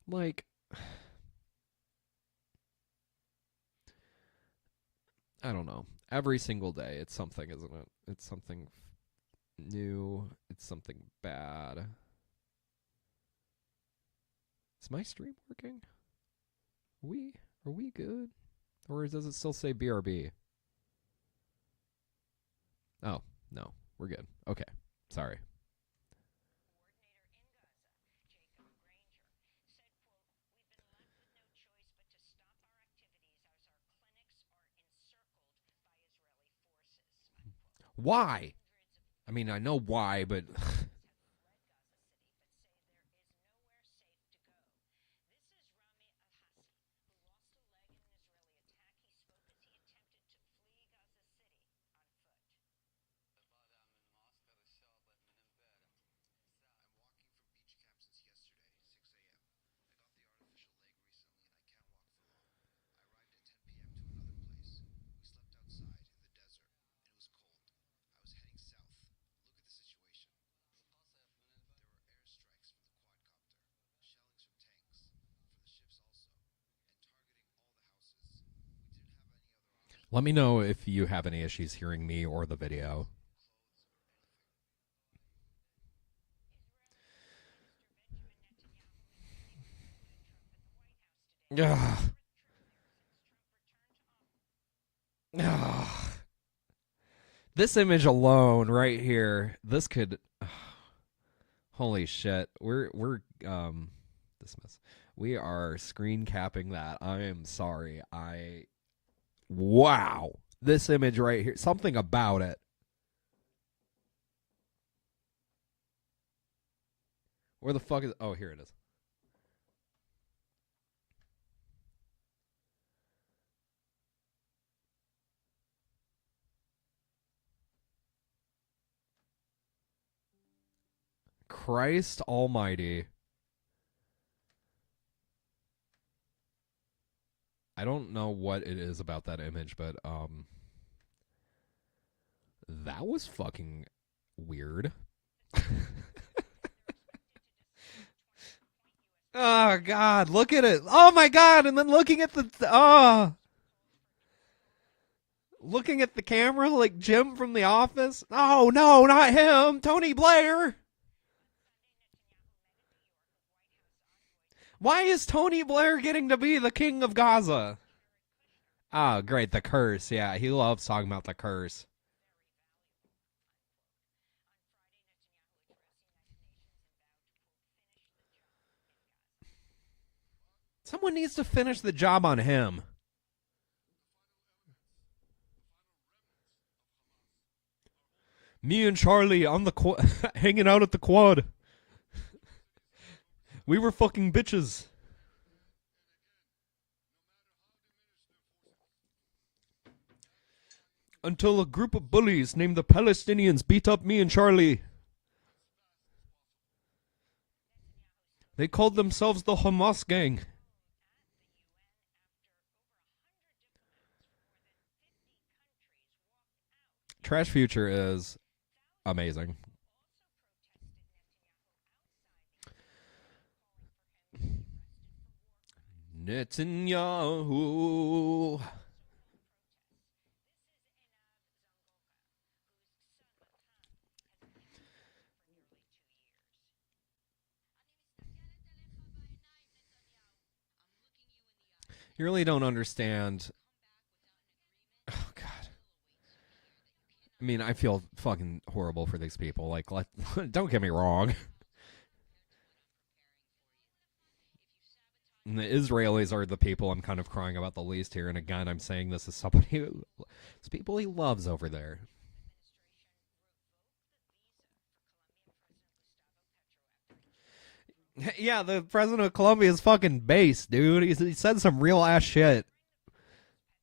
Like, I don't know. Every single day, it's something, isn't it? It's something new. It's something bad. Is my stream working? Are we good? Or does it still say BRB? Oh, no. We're good. Okay. Sorry. Why? I mean, I know why, but let me know if you have any issues hearing me or the video. Ugh. Ugh. This image alone right here, this could holy shit. We're dismiss. We are screen capping that. I am sorry. Wow. This image right here, something about it. Where the fuck is oh, here it is. Christ almighty. I don't know what it is about that image, but that was fucking weird. Oh God, look at it. Oh my God, and then looking at looking at the camera like Jim from The Office. Oh no, not him. Tony Blair. Why is Tony Blair getting to be the king of Gaza? Oh, great, the curse. Yeah, he loves talking about the curse. Someone needs to finish the job on him. Me and Charlie on the hanging out at the quad. We were fucking bitches. Until a group of bullies named the Palestinians beat up me and Charlie. They called themselves the Hamas gang. Trash Future is amazing. Netanyahu. You really don't understand. Oh, God. I mean, I feel fucking horrible for these people. Like, don't get me wrong. And the Israelis are the people I'm kind of crying about the least here. And again, I'm saying this as somebody who, it's people he loves over there. Yeah, the president of Colombia is fucking based, dude. He said some real ass shit.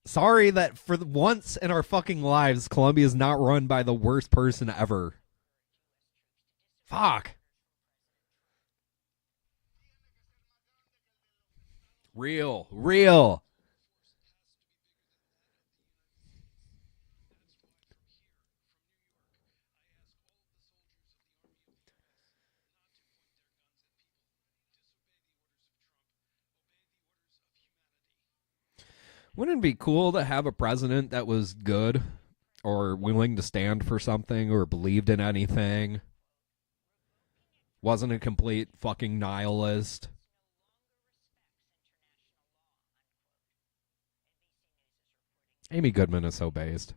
Sorry that for once in our fucking lives, Colombia is not run by the worst person ever. Fuck. Real. Wouldn't it be cool to have a president that was good or willing to stand for something or believed in anything? Wasn't a complete fucking nihilist? Amy Goodman is so based.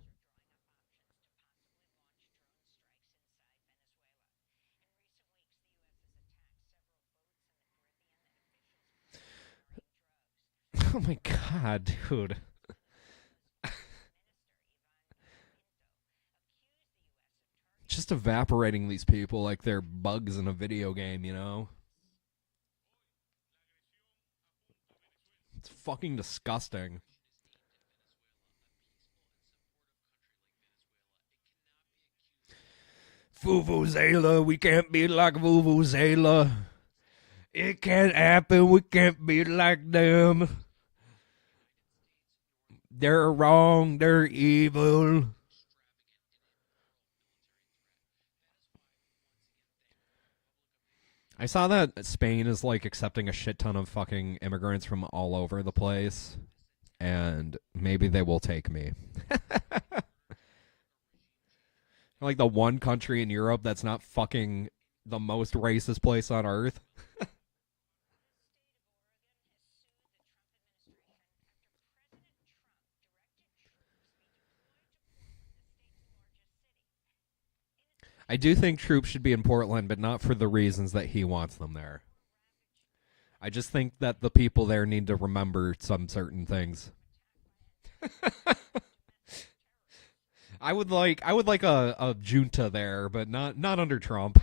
Oh my god, dude. Just evaporating these people like they're bugs in a video game, you know? It's fucking disgusting. Vuvuzela, we can't be like Vuvuzela. It can't happen, we can't be like them. They're wrong, they're evil. I saw that Spain is like accepting a shit ton of fucking immigrants from all over the place, and maybe they will take me. Like the one country in Europe that's not fucking the most racist place on earth. I do think troops should be in Portland, but not for the reasons that he wants them there. I just think that the people there need to remember some certain things. I would like a junta there, but not under Trump.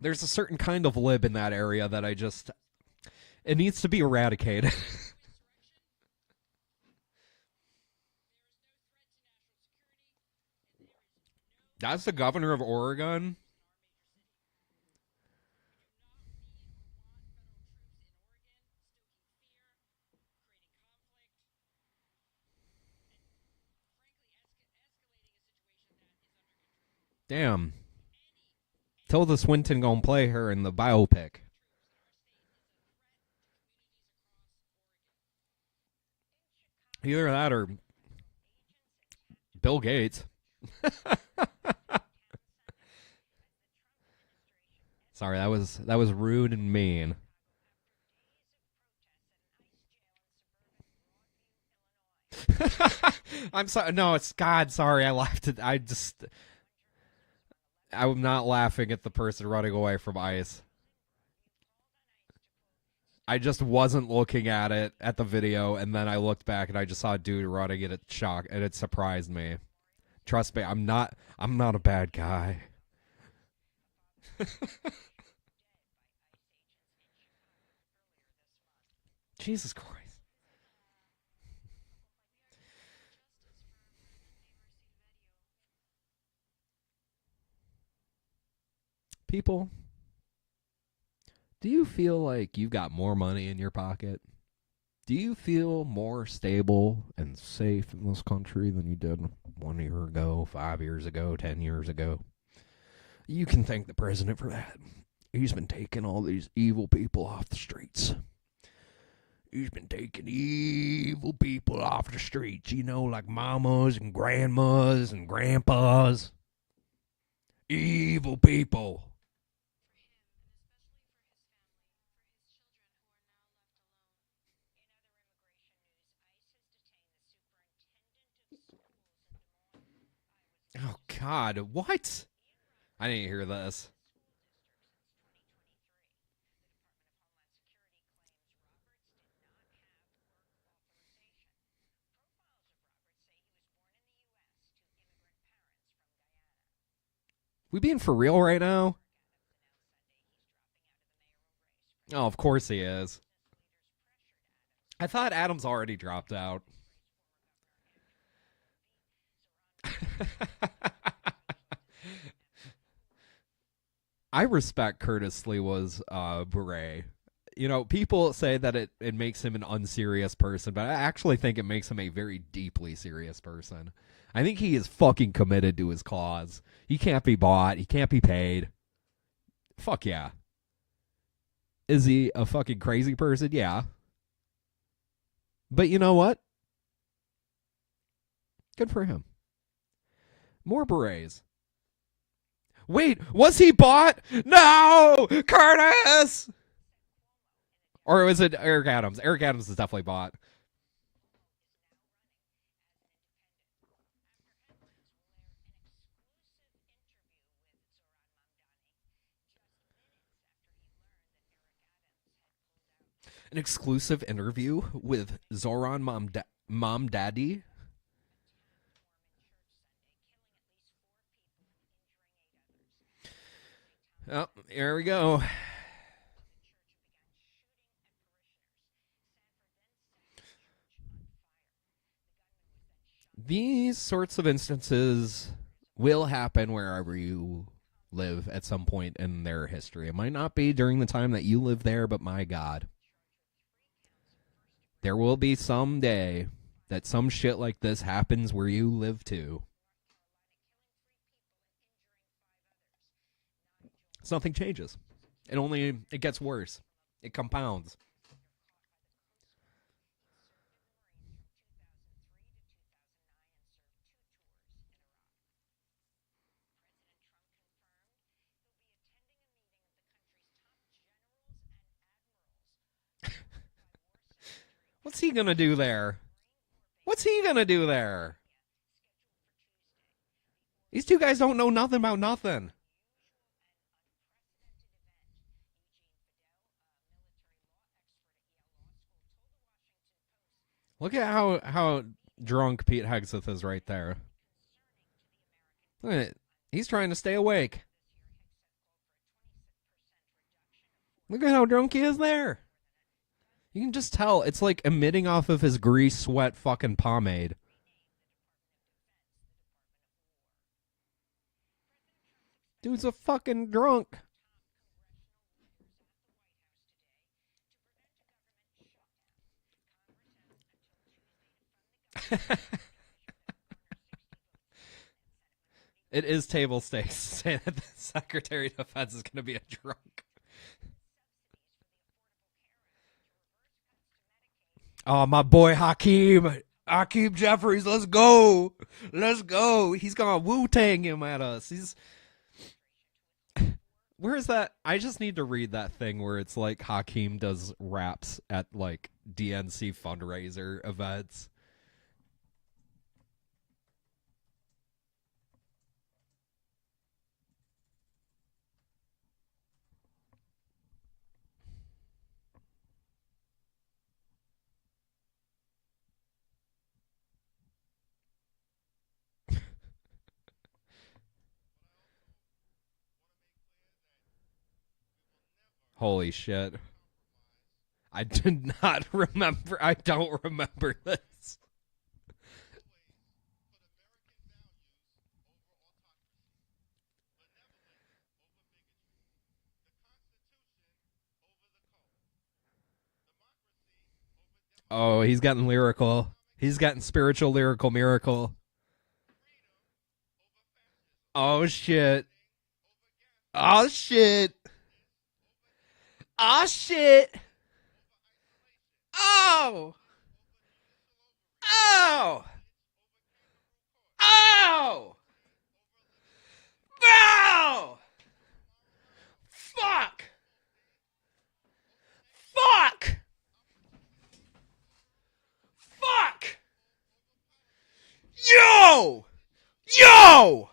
There's a certain kind of lib in that area that it needs to be eradicated. That's the governor of Oregon? Damn. Tilda Swinton gonna play her in the biopic. Either that or Bill Gates. Sorry, that was rude and mean. I'm sorry. No, it's God. Sorry, I laughed at. I'm not laughing at the person running away from ICE. I just wasn't looking at the video, and then I looked back and I just saw a dude running, and it shocked, and it surprised me. Trust me, I'm not a bad guy. Jesus Christ. People, do you feel like you've got more money in your pocket? Do you feel more stable and safe in this country than you did 1 year ago, 5 years ago, 10 years ago? You can thank the president for that. He's been taking all these evil people off the streets. He's been taking evil people off the streets, you know, like mamas and grandmas and grandpas. Evil people. God, what? I didn't hear this. We being for real right now? Oh, of course he is. I thought Adams already dropped out. I respect Curtis Sliwa's beret. You know, people say that it makes him an unserious person, but I actually think it makes him a very deeply serious person. I think he is fucking committed to his cause. He can't be bought. He can't be paid. Fuck yeah. Is he a fucking crazy person? Yeah. But you know what? Good for him. More berets. Wait, was he bought? No! Curtis! Or was it Eric Adams? Eric Adams is definitely bought. An exclusive interview with Zoran Mom Daddy. Oh, here we go. These sorts of instances will happen wherever you live at some point in their history. It might not be during the time that you live there, but my God. There will be some day that some shit like this happens where you live too. Something changes. It gets worse. It compounds. What's he gonna do there? What's he gonna do there? These two guys don't know nothing about nothing. Look at how drunk Pete Hegseth is right there. Look at it. He's trying to stay awake. Look at how drunk he is there. You can just tell it's like emitting off of his grease sweat fucking pomade. Dude's a fucking drunk. It is table stakes to say that the Secretary of Defense is going to be a drunk. Oh, my boy Hakeem. Hakeem Jeffries, let's go. Let's go. He's going to Wu-Tang him at us. Where is that? I just need to read that thing where it's like Hakeem does raps at like DNC fundraiser events. Holy shit. I did not remember. I don't remember this. Oh, he's gotten lyrical. He's gotten spiritual, lyrical, miracle. Oh, shit. Oh, shit. Oh, shit. Oh. Oh. Oh. No. Fuck. Fuck. Fuck. Yo. Yo.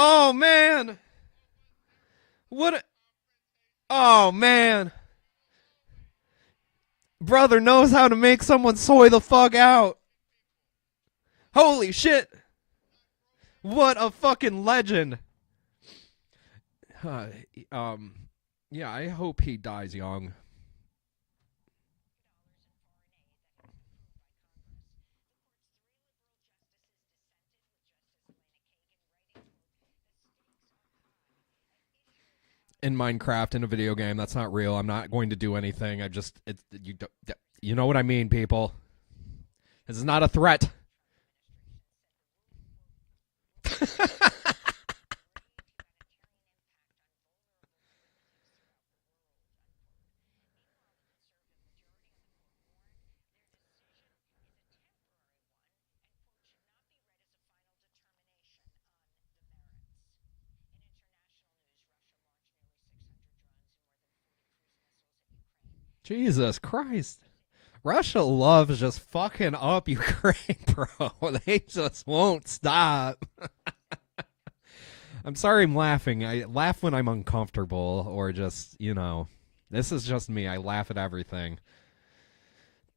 Oh, man. What? Oh, man. Brother knows how to make someone soy the fuck out. Holy shit. What a fucking legend. Uh, um, yeah, I hope he dies young. In Minecraft, in a video game, that's not real. I'm not going to do anything. You know what I mean, people. This is not a threat. Jesus Christ. Russia loves just fucking up Ukraine, bro. They just won't stop. I'm sorry I'm laughing. I laugh when I'm uncomfortable or just, this is just me. I laugh at everything.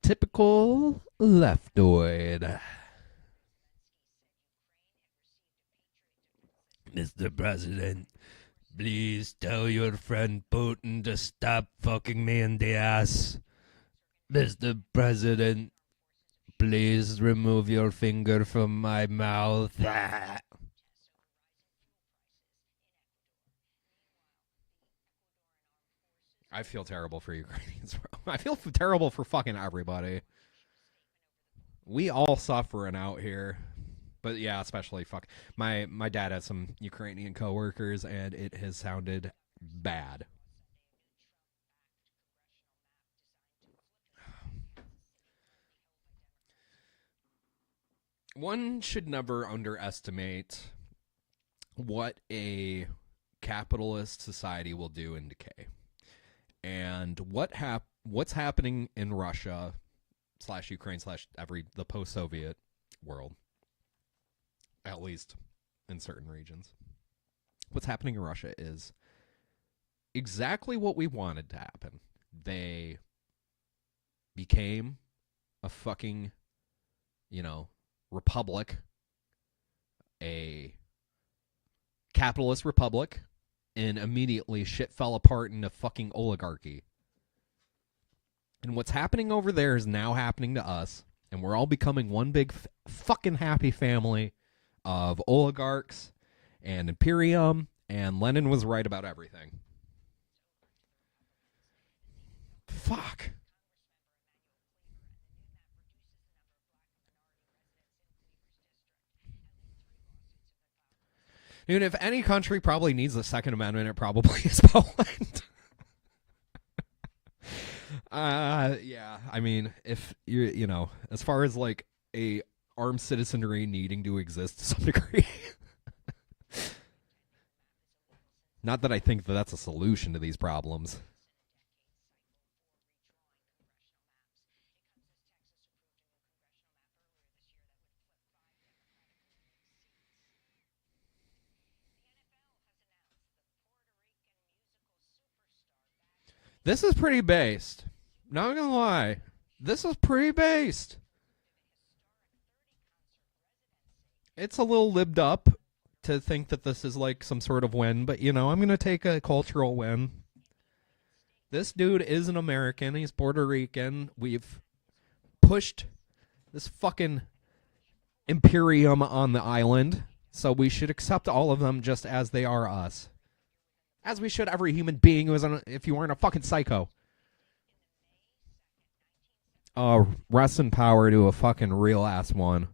Typical leftoid. Mr. President, please tell your friend Putin to stop fucking me in the ass. Mr. President, please remove your finger from my mouth. I feel terrible for Ukrainians, bro. I feel terrible for fucking everybody. We all suffering out here. But yeah, especially my dad has some Ukrainian coworkers, and it has sounded bad. One should never underestimate what a capitalist society will do in decay, and what's happening in Russia / Ukraine / the post-Soviet world, at least in certain regions. What's happening in Russia is exactly what we wanted to happen. They became a fucking, republic, a capitalist republic, and immediately shit fell apart into fucking oligarchy. And what's happening over there is now happening to us, and we're all becoming one big fucking happy family of oligarchs and imperium, and Lenin was right about everything. Fuck. Dude, if any country probably needs the Second Amendment, it probably is Poland. Yeah. I mean, if as far as like a armed citizenry needing to exist to some degree. Not that I think that that's a solution to these problems. This is pretty based. Not gonna lie. This is pretty based. It's a little libbed up to think that this is like some sort of win, but I'm gonna take a cultural win. This dude is an American. He's Puerto Rican. We've pushed this fucking imperium on the island, so we should accept all of them just as they are us. As we should every human being who isn't, if you weren't a fucking psycho. Rest in power to a fucking real ass one.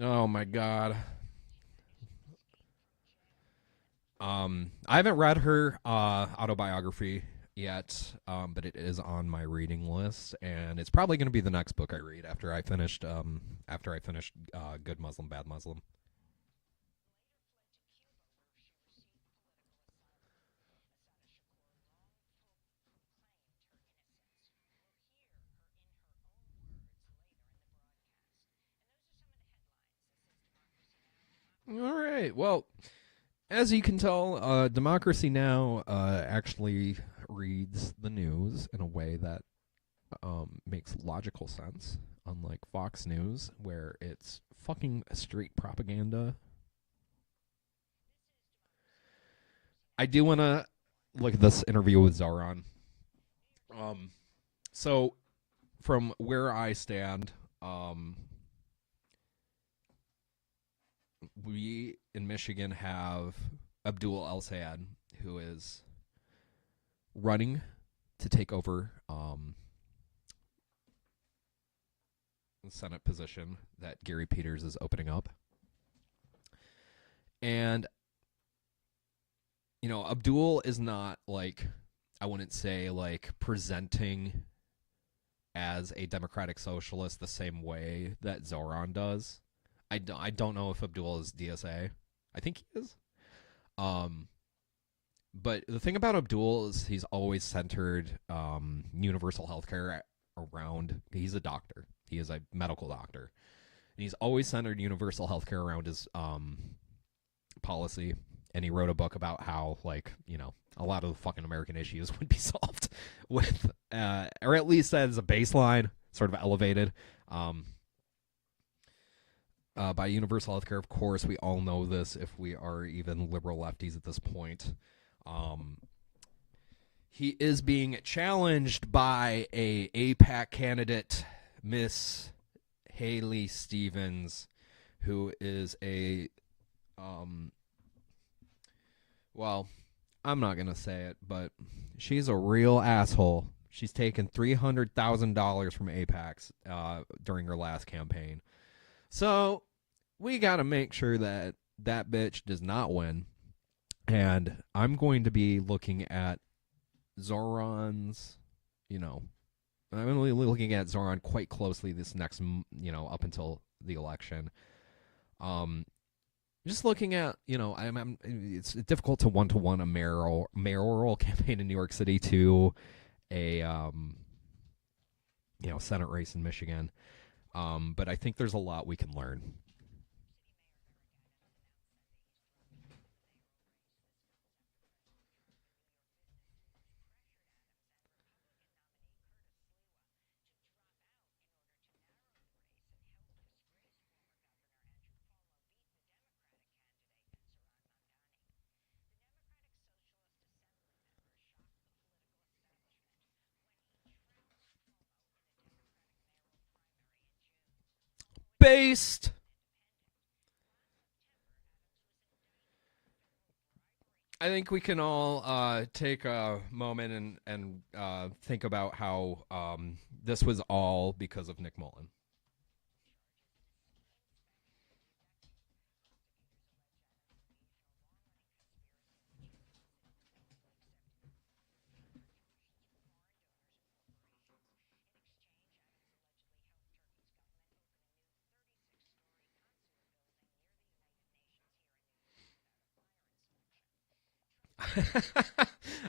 Oh my god. I haven't read her autobiography yet, but it is on my reading list, and it's probably going to be the next book I read after I finished Good Muslim, Bad Muslim. right. Well, as you can tell, Democracy Now! Actually reads the news in a way that makes logical sense, unlike Fox News, where it's fucking straight propaganda. I do want to look at this interview with Zoran. So, from where I stand, we in Michigan have Abdul El-Sayed, who is running to take over the Senate position that Gary Peters is opening up. And, you know, Abdul is not like, I wouldn't say like presenting as a democratic socialist the same way that Zoran does. I don't know if Abdul is DSA. I think he is. But the thing about Abdul is he's always centered universal healthcare around. He's a doctor. He is a medical doctor. And he's always centered universal healthcare around his policy. And he wrote a book about how, like, you know, a lot of the fucking American issues would be solved with, or at least as a baseline, sort of elevated, by universal healthcare. Of course, we all know this if we are even liberal lefties at this point. He is being challenged by a APAC candidate, Miss Haley Stevens, who is a, well, I'm not going to say it, but she's a real asshole. She's taken $300,000 from APACs during her last campaign. So we got to make sure that that bitch does not win. And I'm going to be looking at Zoran's, you know, I'm going to be looking at Zoran quite closely this next, you know, up until the election. Just looking at, you know, it's difficult to one-to-one a mayoral campaign in New York City to a, you know, Senate race in Michigan. But I think there's a lot we can learn. Based. I think we can all take a moment and think about how this was all because of Nick Mullen.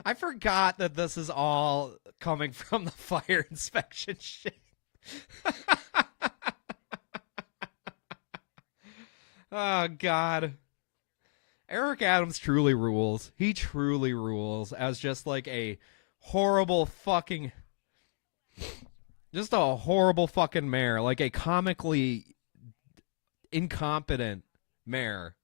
I forgot that this is all coming from the fire inspection shit. Oh, God. Eric Adams truly rules. He truly rules as just like a horrible fucking... Just a horrible fucking mayor. Like a comically incompetent mayor.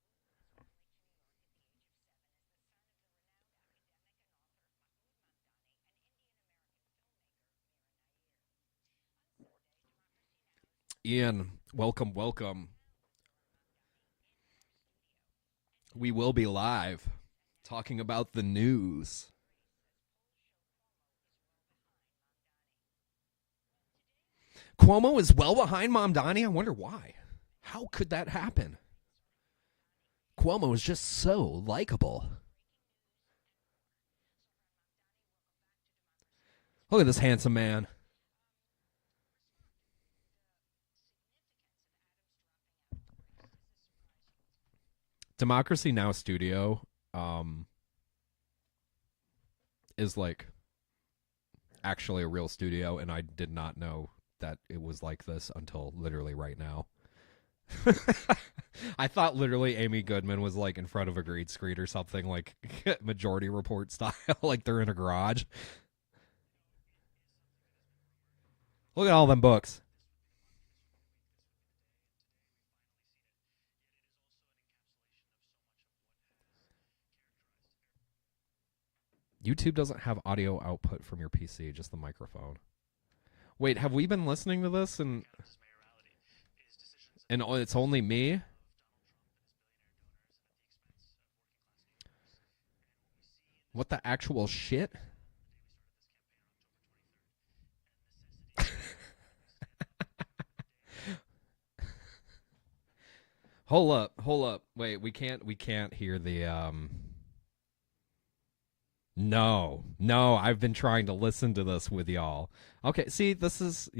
Ian, welcome, welcome. We will be live talking about the news. Cuomo is well behind Mamdani. I wonder why. How could that happen? Cuomo is just so likable. Look at this handsome man. Democracy Now! Studio is like actually a real studio, and I did not know that it was like this until literally right now. I thought literally Amy Goodman was like in front of a green screen or something, like Majority Report style, like they're in a garage. Look at all them books. YouTube doesn't have audio output from your PC, just the microphone. Wait, have we been listening to this and it's only me? What the actual shit? Hold up. Wait, we can't hear the No, I've been trying to listen to this with y'all. Okay, see, this is,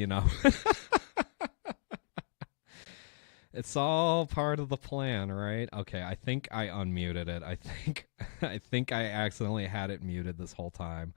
it's all part of the plan, right? Okay, I think I unmuted it. I think I accidentally had it muted this whole time.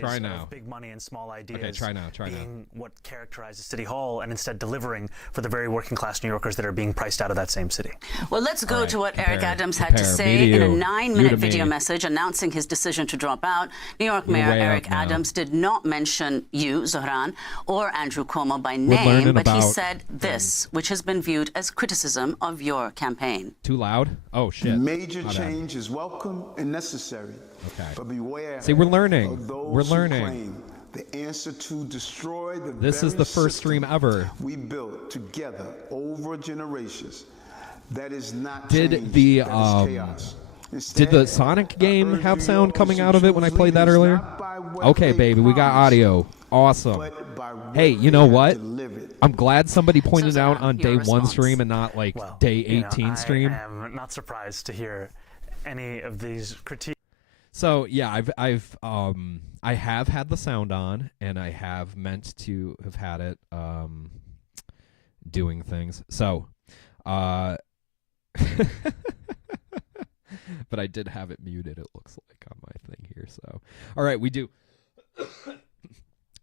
Try now. Of big money and small ideas. Okay, try now. Being what characterizes City Hall, and instead delivering for the very working class New Yorkers that are being priced out of that same city. Well, let's go to what Eric Adams had to say in a 9-minute video message announcing his decision to drop out. New York Mayor Eric Adams did not mention you, Zohran, or Andrew Cuomo by name, but he said this, which has been viewed as criticism of your campaign. Too loud? Oh, shit. Major change is welcome and necessary. Okay. But beware. See, we're learning. We're learning. Claim the answer to destroy the This is the first stream ever. We built together over generations. That is not Did change, the that is chaos. Did the Sonic game have sound coming out of it when I played that earlier? Okay, baby, we got audio. Awesome. Hey, you know what? I'm glad somebody pointed out on day 1 stream and not like day 18 stream. I am not surprised to hear any of these critiques. So yeah, I have had the sound on, and I have meant to have had it doing things. So, but I did have it muted. It looks like on my thing here. So, all right, we do.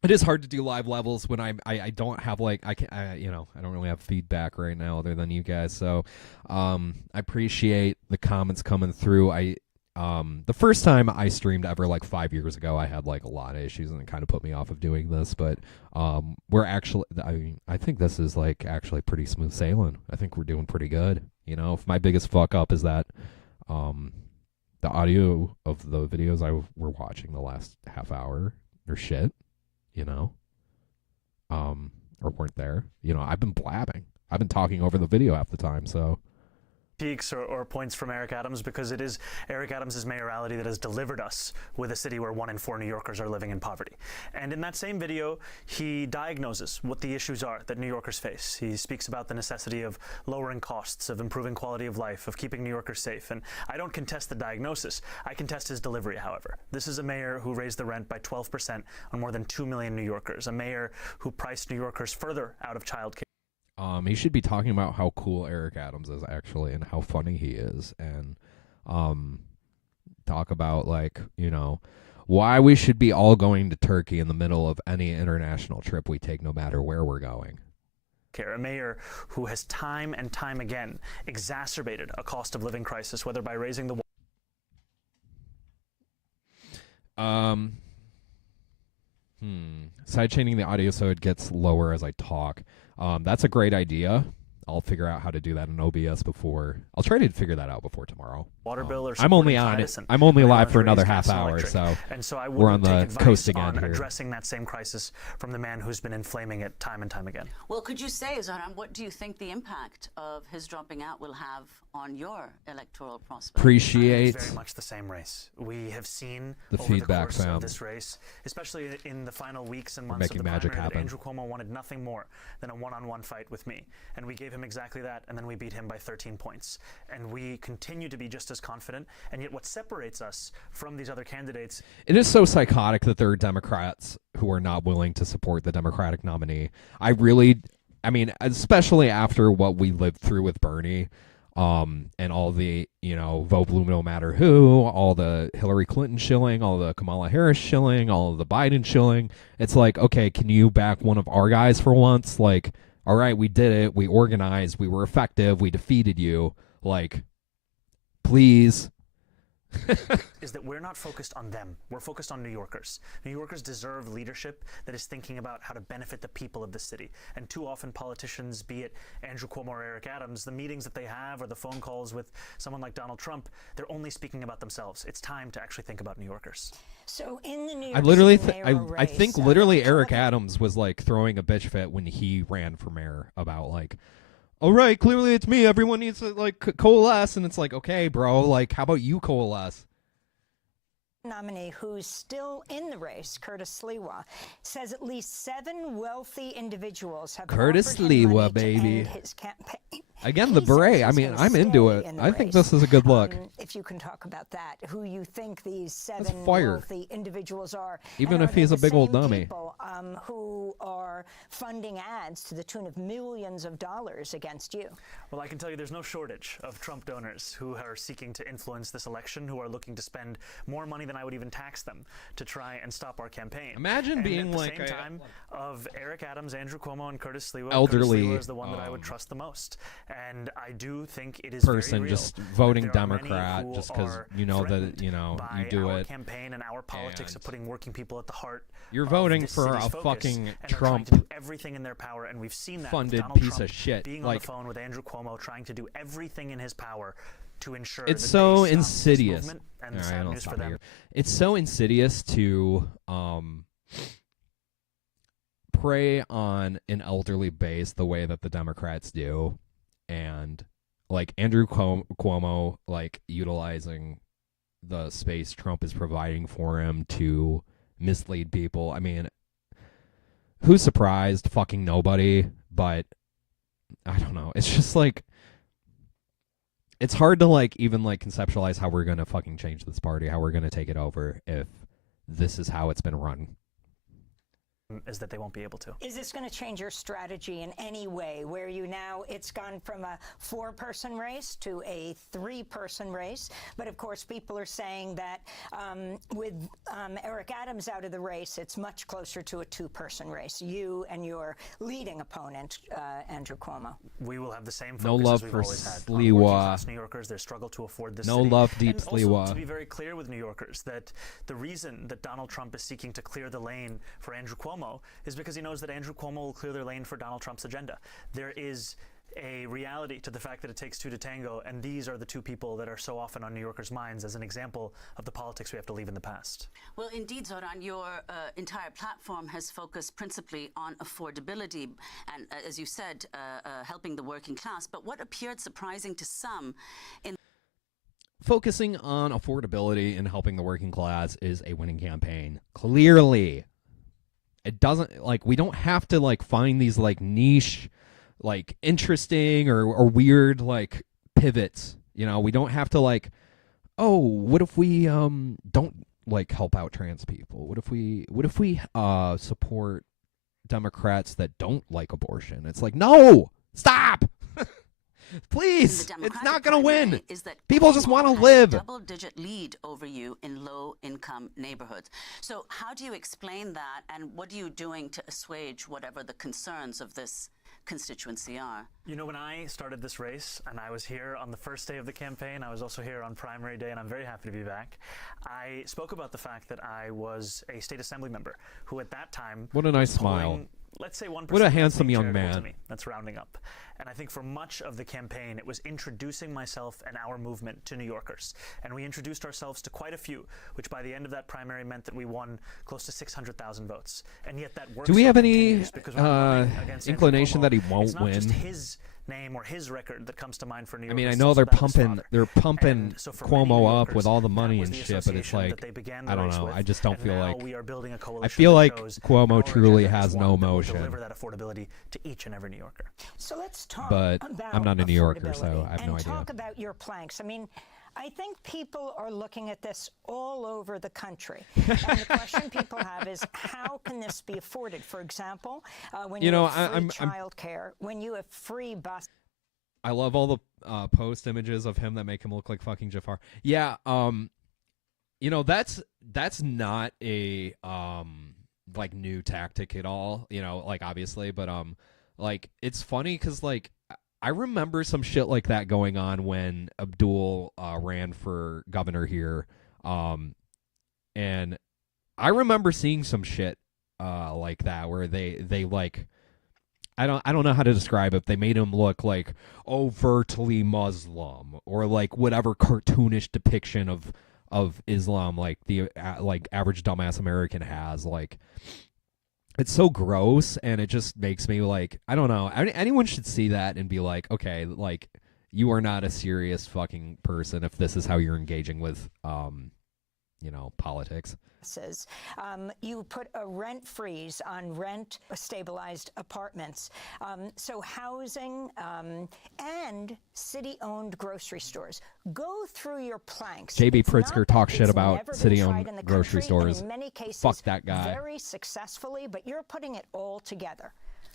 It is hard to do live levels when I don't have like I don't really have feedback right now other than you guys. So, I appreciate the comments coming through. The first time I streamed ever, like 5 years ago, I had like a lot of issues and it kind of put me off of doing this, but we're actually, I think this is like actually pretty smooth sailing. I think we're doing pretty good. You know, if my biggest fuck up is that the audio of the videos were watching the last half hour or shit, you know, or weren't there. You know, I've been blabbing. I've been talking over the video half the time, so. Critiques or points from Eric Adams, because it is Eric Adams' mayoralty that has delivered us with a city where 1 in 4 New Yorkers are living in poverty. And in that same video, he diagnoses what the issues are that New Yorkers face. He speaks about the necessity of lowering costs, of improving quality of life, of keeping New Yorkers safe. And I don't contest the diagnosis. I contest his delivery, however. This is a mayor who raised the rent by 12% on more than 2 million New Yorkers, a mayor who priced New Yorkers further out of childcare. He should be talking about how cool Eric Adams is actually and how funny he is, and talk about like, you know, why we should be all going to Turkey in the middle of any international trip we take, no matter where we're going. A mayor who has time and time again exacerbated a cost of living crisis, whether by raising the Sidechaining the audio so it gets lower as I talk. That's a great idea. I'll figure out how to do that in OBS before. I'll try to figure that out before tomorrow. Water bill or I'm only on it. I'm only live for another half hour, so I we're on the coasting on end here. Addressing that same crisis from the man who's been inflaming it time and time again. Well, could you say, Zohran, what do you think the impact of his dropping out will have on your electoral prospects? Appreciate it's very much the same race. We have seen the over feedback the course fam. of this race, especially in the final weeks and months making of the magic primary, that happen. Andrew Cuomo wanted nothing more than a one-on-one fight with me, and we gave him exactly that, and then we beat him by 13 points. And we continue to be just as confident, and yet what separates us from these other candidates. It is so psychotic that there are Democrats who are not willing to support the Democratic nominee. I mean, especially after what we lived through with Bernie, and all the, vote blue no matter who, all the Hillary Clinton shilling, all the Kamala Harris shilling, all of the Biden shilling. It's like, okay, can you back one of our guys for once? Like, all right, we did it. We organized. We were effective. We defeated you. Like, please. Is that we're not focused on them. We're focused on New Yorkers. New Yorkers deserve leadership that is thinking about how to benefit the people of the city. And too often politicians, be it Andrew Cuomo or Eric Adams, the meetings that they have or the phone calls with someone like Donald Trump, they're only speaking about themselves. It's time to actually think about New Yorkers. So in the New York I literally, City mayoral I race, think literally Eric Adams was like throwing a bitch fit when he ran for mayor about like, all right, clearly it's me. Everyone needs to like coalesce, and it's like, okay, bro, like how about you coalesce? nominee who's still in the race, Curtis Sliwa, says at least 7 wealthy individuals have Curtis offered him money Sliwa, to baby. end his campaign. Again, He the says beret. he's I mean, gonna I'm into stay it. in the I think race. this is a good look. If you can talk about that, who you think these 7 fire. wealthy individuals are. Even and if are they he's a the big old same dummy. people, who are funding ads to the tune of millions of dollars against you. Well, I can tell you there's no shortage of Trump donors who are seeking to influence this election, who are looking to spend more money than I would even tax them to try and stop our campaign. Imagine and being at the like same a time of Eric Adams, Andrew Cuomo, and Curtis Sliwa. elderly, Curtis Sliwa is the one that I would trust the most, and I do think it is person very real just voting that there are many Democrat who just because are you know that threatened you by do our it. campaign and our politics and of putting working people at the heart. You're of voting this for city's a focus, fucking and are trying Trump to do everything in their power, and we've seen that with funded Donald piece Trump of shit. being Like, on the phone with Andrew Cuomo, trying to do everything in his power to ensure it's that so they stop this insidious. movement, and All the right, sad I'll news stop for them. here. It's so insidious to prey on an elderly base the way that the Democrats do, and like Andrew Cuomo like utilizing the space Trump is providing for him to mislead people. I mean, who's surprised? Fucking nobody. But I don't know. It's just like, it's hard to like even like conceptualize how we're gonna fucking change this party, how we're gonna take it over if this is how it's been run. Is that they won't be able to. Is this going to change your strategy in any way, where you now, it's gone from a 4-person race to a 3-person race? But of course, people are saying that with Eric Adams out of the race, it's much closer to a 2-person race, you and your leading opponent, Andrew Cuomo. We will have the same focus No love as we've for always had. Sliwa. On working-class New Yorkers, their struggle to afford this No city. love, deep and Sliwa. Also, to be very clear with New Yorkers, that the reason that Donald Trump is seeking to clear the lane for Andrew Cuomo is because he knows that Andrew Cuomo will clear their lane for Donald Trump's agenda. There is a reality to the fact that it takes 2 to tango, and these are the 2 people that are so often on New Yorkers' minds as an example of the politics we have to leave in the past. Well, indeed, Zoran, your entire platform has focused principally on affordability and, as you said, helping the working class. But what appeared surprising to some in Focusing on affordability and helping the working class is a winning campaign. Clearly. It doesn't, like, we don't have to, like, find these, like, niche, like, interesting or weird, like, pivots. You know, we don't have to, like, oh, what if we, don't, like, help out trans people? What if we support Democrats that don't like abortion? It's like, no! Stop! Please! It's not going to win! People just want to live! Double-digit lead over you in low-income neighborhoods. So how do you explain that, and what are you doing to assuage whatever the concerns of this constituency are? You know, when I started this race, and I was here on the first day of the campaign, I was also here on primary day, and I'm very happy to be back. I spoke about the fact that I was a state assembly member who at that time... What a nice was polling, smile. Let's say 1%. What a handsome young charitable to man. me. That's rounding up. And I think for much of the campaign, it was introducing myself and our movement to New Yorkers. And we introduced ourselves to quite a few, which by the end of that primary meant that we won close to 600,000 votes. And yet that work Do we still have any continues because when we're running against Andrew inclination Cuomo, that he won't it's not win? just his name or his record that comes to mind for New I Yorkers. mean, I it's know also they're that of his pumping father. And so for many New Cuomo up Yorkers, with all the that money was and the shit, but it's association like, that they began I the don't race know. with. I just don't And feel now like, we are building a I coalition feel that like shows Cuomo our truly agenda is has one no that will motion. deliver that affordability to each and every New Yorker. So let's talk But about I'm not a New Yorker, so affordability I have no and idea. talk about your planks. I mean, I think people are looking at this all over the country. And the question people have is, how can this be afforded? For example, when you have free child care, when you have free bus. I love all the post images of him that make him look like fucking Jafar. Yeah, you know, that's not a like new tactic at all, you know, like obviously, but like it's funny cuz like I remember some shit like that going on when Abdul ran for governor here. And I remember seeing some shit like that where they like I don't know how to describe it. They made him look like overtly Muslim or like whatever cartoonish depiction of Islam like the like average dumbass American has. Like it's so gross, and it just makes me like I don't know. Anyone should see that and be like, okay, like you are not a serious fucking person if this is how you're engaging with you know, politics. You put a rent freeze on rent stabilized apartments. So housing and city-owned grocery stores. Go through your planks. JB It's Pritzker not talks that shit it's about never been city-owned tried in the grocery country, and stores. in many cases, Fuck that guy. very successfully, but you're putting it all together.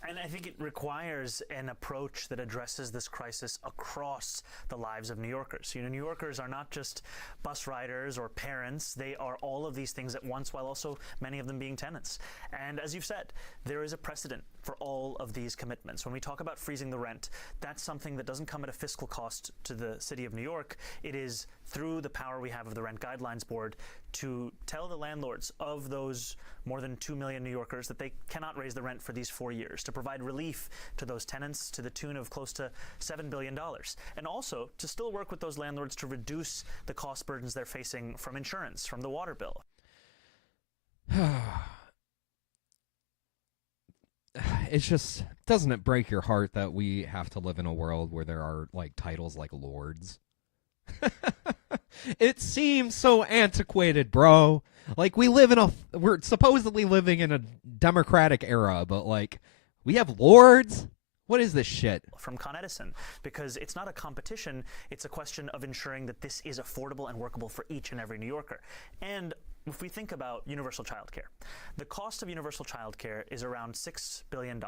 And I think it requires an approach that addresses this crisis across the lives of New Yorkers. You know, New Yorkers are not just bus riders or parents. They are all of these things at once, while also many of them being tenants. And as you've said, there is a precedent for all of these commitments. When we talk about freezing the rent, that's something that doesn't come at a fiscal cost to the city of New York. It is through the power we have of the Rent Guidelines Board to tell the landlords of those more than 2 million New Yorkers that they cannot raise the rent for these 4 years, to provide relief to those tenants to the tune of close to $7 billion, and also to still work with those landlords to reduce the cost burdens they're facing from insurance, from the water bill. It's just, doesn't it break your heart that we have to live in a world where there are like titles like lords? It seems so antiquated, bro. Like we're supposedly living in a democratic era, but like we have lords? What is this shit? From Con Edison, because it's not a competition, it's a question of ensuring that this is affordable and workable for each and every New Yorker. And if we think about universal child care, the cost of universal child care is around $6 billion,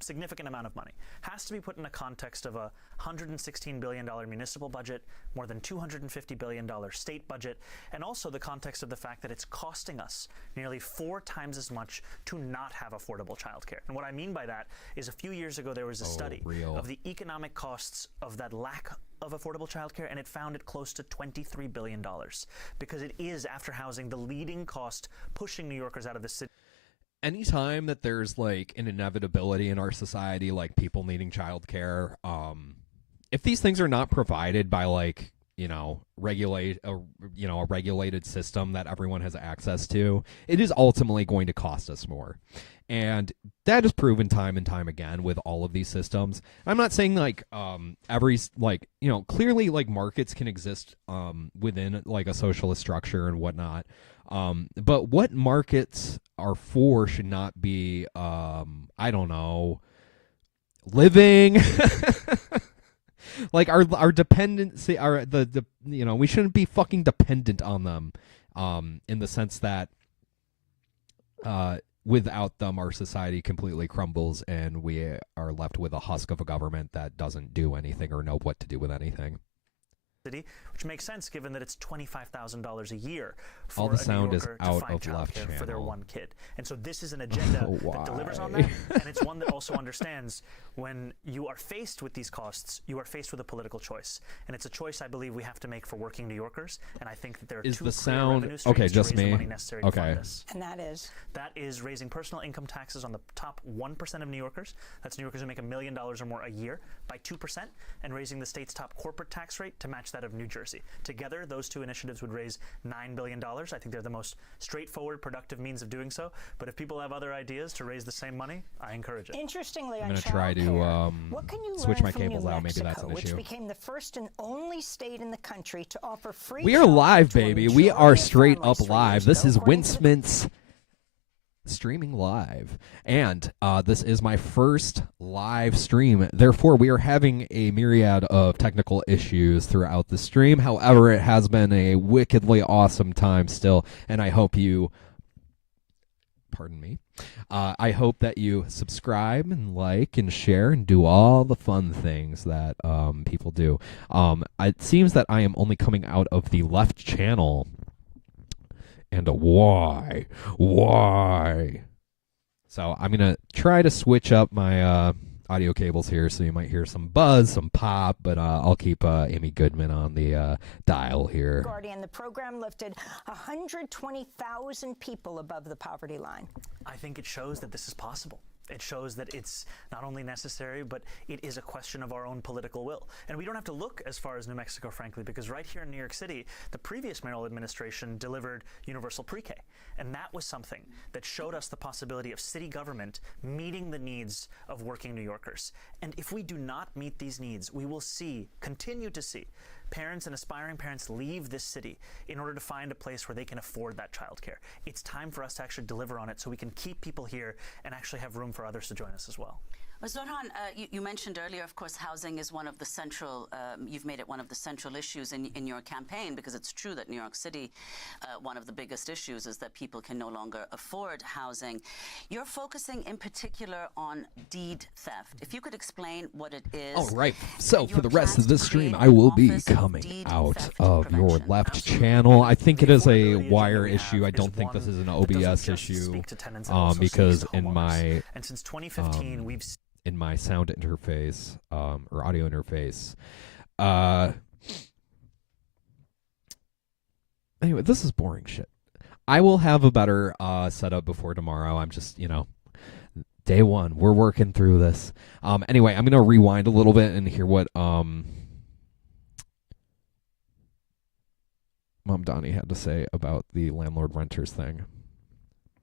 significant amount of money. Has to be put in a context of a $116 billion municipal budget, more than $250 billion state budget, and also the context of the fact that it's costing us nearly 4 times as much to not have affordable child care. And what I mean by that is a few years ago there was a study of the economic costs of that lack of affordable childcare, and it found it close to $23 billion, because it is, after housing, the leading cost pushing New Yorkers out of the city. Anytime that there's like an inevitability in our society, like people needing childcare, if these things are not provided by like, you know, a regulated system that everyone has access to, it is ultimately going to cost us more. And that is proven time and time again with all of these systems. I'm not saying like clearly like markets can exist within like a socialist structure and whatnot. But what markets are for should not be I don't know, living like our dependency, we shouldn't be fucking dependent on them in the sense that without them, our society completely crumbles, and we are left with a husk of a government that doesn't do anything or know what to do with anything. City, which makes sense given that it's $25,000 a year for all the a sound New is Yorker out to find of left childcare for their channel. one kid. And so this is an agenda that delivers on that, and it's one that also understands when you are faced with these costs, you are faced with a political choice. And it's a choice I believe we have to make for working New Yorkers, and I think that there are Is two the clear sound revenue streams okay? to Just raise the me. money necessary to fund Okay. this. And that is? That is raising personal income taxes on the top 1% of New Yorkers. That's New Yorkers who make $1 million or more a year by 2%, and raising the state's top corporate tax rate to match that of New Jersey. Together, those two initiatives would raise $9 billion. I think they're the most straightforward, productive means of doing so. But if people have other ideas to raise the same money, I encourage it. Interestingly, I'm on gonna try to what can you switch learn my from cables New out. Maybe that's Mexico, an which issue. became the first and only state in the country to offer free We are shelter live, to a baby. We majority are of straight families up 3 live. years This ago, is according to the Wincmence streaming live, and this is my first live stream. Therefore, we are having a myriad of technical issues throughout the stream. However, it has been a wickedly awesome time still, and I hope you pardon me. I hope that you subscribe and like and share and do all the fun things that people do. It seems that I am only coming out of the left channel. And why? So I'm going to try to switch up my audio cables here, so you might hear some buzz, some pop, but I'll keep Amy Goodman on the dial here. Guardian, the program lifted 120,000 people above the poverty line. I think it shows that this is possible. It shows that it's not only necessary, but it is a question of our own political will. And we don't have to look as far as New Mexico, frankly, because right here in New York City, the previous mayoral administration delivered universal pre-K. And that was something that showed us the possibility of city government meeting the needs of working New Yorkers. And if we do not meet these needs, we will continue to see, parents and aspiring parents leave this city in order to find a place where they can afford that childcare. It's time for us to actually deliver on it so we can keep people here and actually have room for others to join us as well. Zoran, you mentioned earlier, of course, housing is one of the central, you've made it one of the central issues in your campaign, because it's true that New York City, one of the biggest issues is that people can no longer afford housing. You're focusing in particular on deed theft. If you could explain what it is. All right. So for the rest of this stream, I will be coming out of your left channel. I think it is a wire issue. I don't think this is an OBS issue, because in my and since 2015 we've in my sound interface or audio interface. Anyway, this is boring shit. I will have a better setup before tomorrow. I'm just, day one. We're working through this. Anyway, I'm going to rewind a little bit and hear what Mom Donnie had to say about the landlord-renters thing.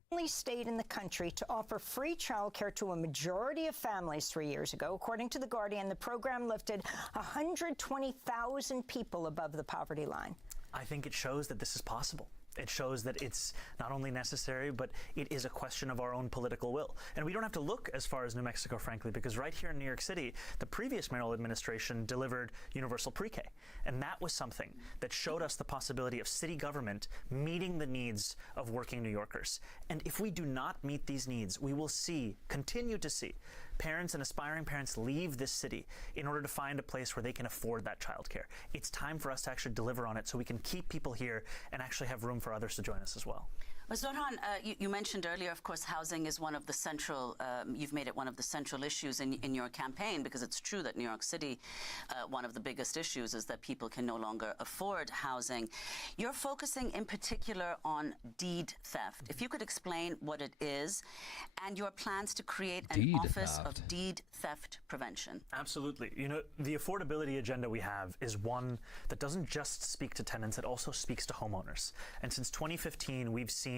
Only state in the country to offer free childcare to a majority of families 3 years ago. According to The Guardian, the program lifted 120,000 people above the poverty line. I think it shows that this is possible. It shows that it's not only necessary, but it is a question of our own political will. And we don't have to look as far as New Mexico, frankly, because right here in New York City, the previous mayoral administration delivered universal pre-K. And that was something that showed us the possibility of city government meeting the needs of working New Yorkers. And if we do not meet these needs, we will continue to see, parents and aspiring parents leave this city in order to find a place where they can afford that childcare. It's time for us to actually deliver on it so we can keep people here and actually have room for others to join us as well. Zoran, you mentioned earlier, of course, housing is one of the central, you've made it one of the central issues in your campaign, because it's true that New York City, one of the biggest issues is that people can no longer afford housing. You're focusing in particular on deed theft. If you could explain what it is and your plans to create an office of deed theft prevention. Absolutely. The affordability agenda we have is one that doesn't just speak to tenants, it also speaks to homeowners. And since 2015, we've seen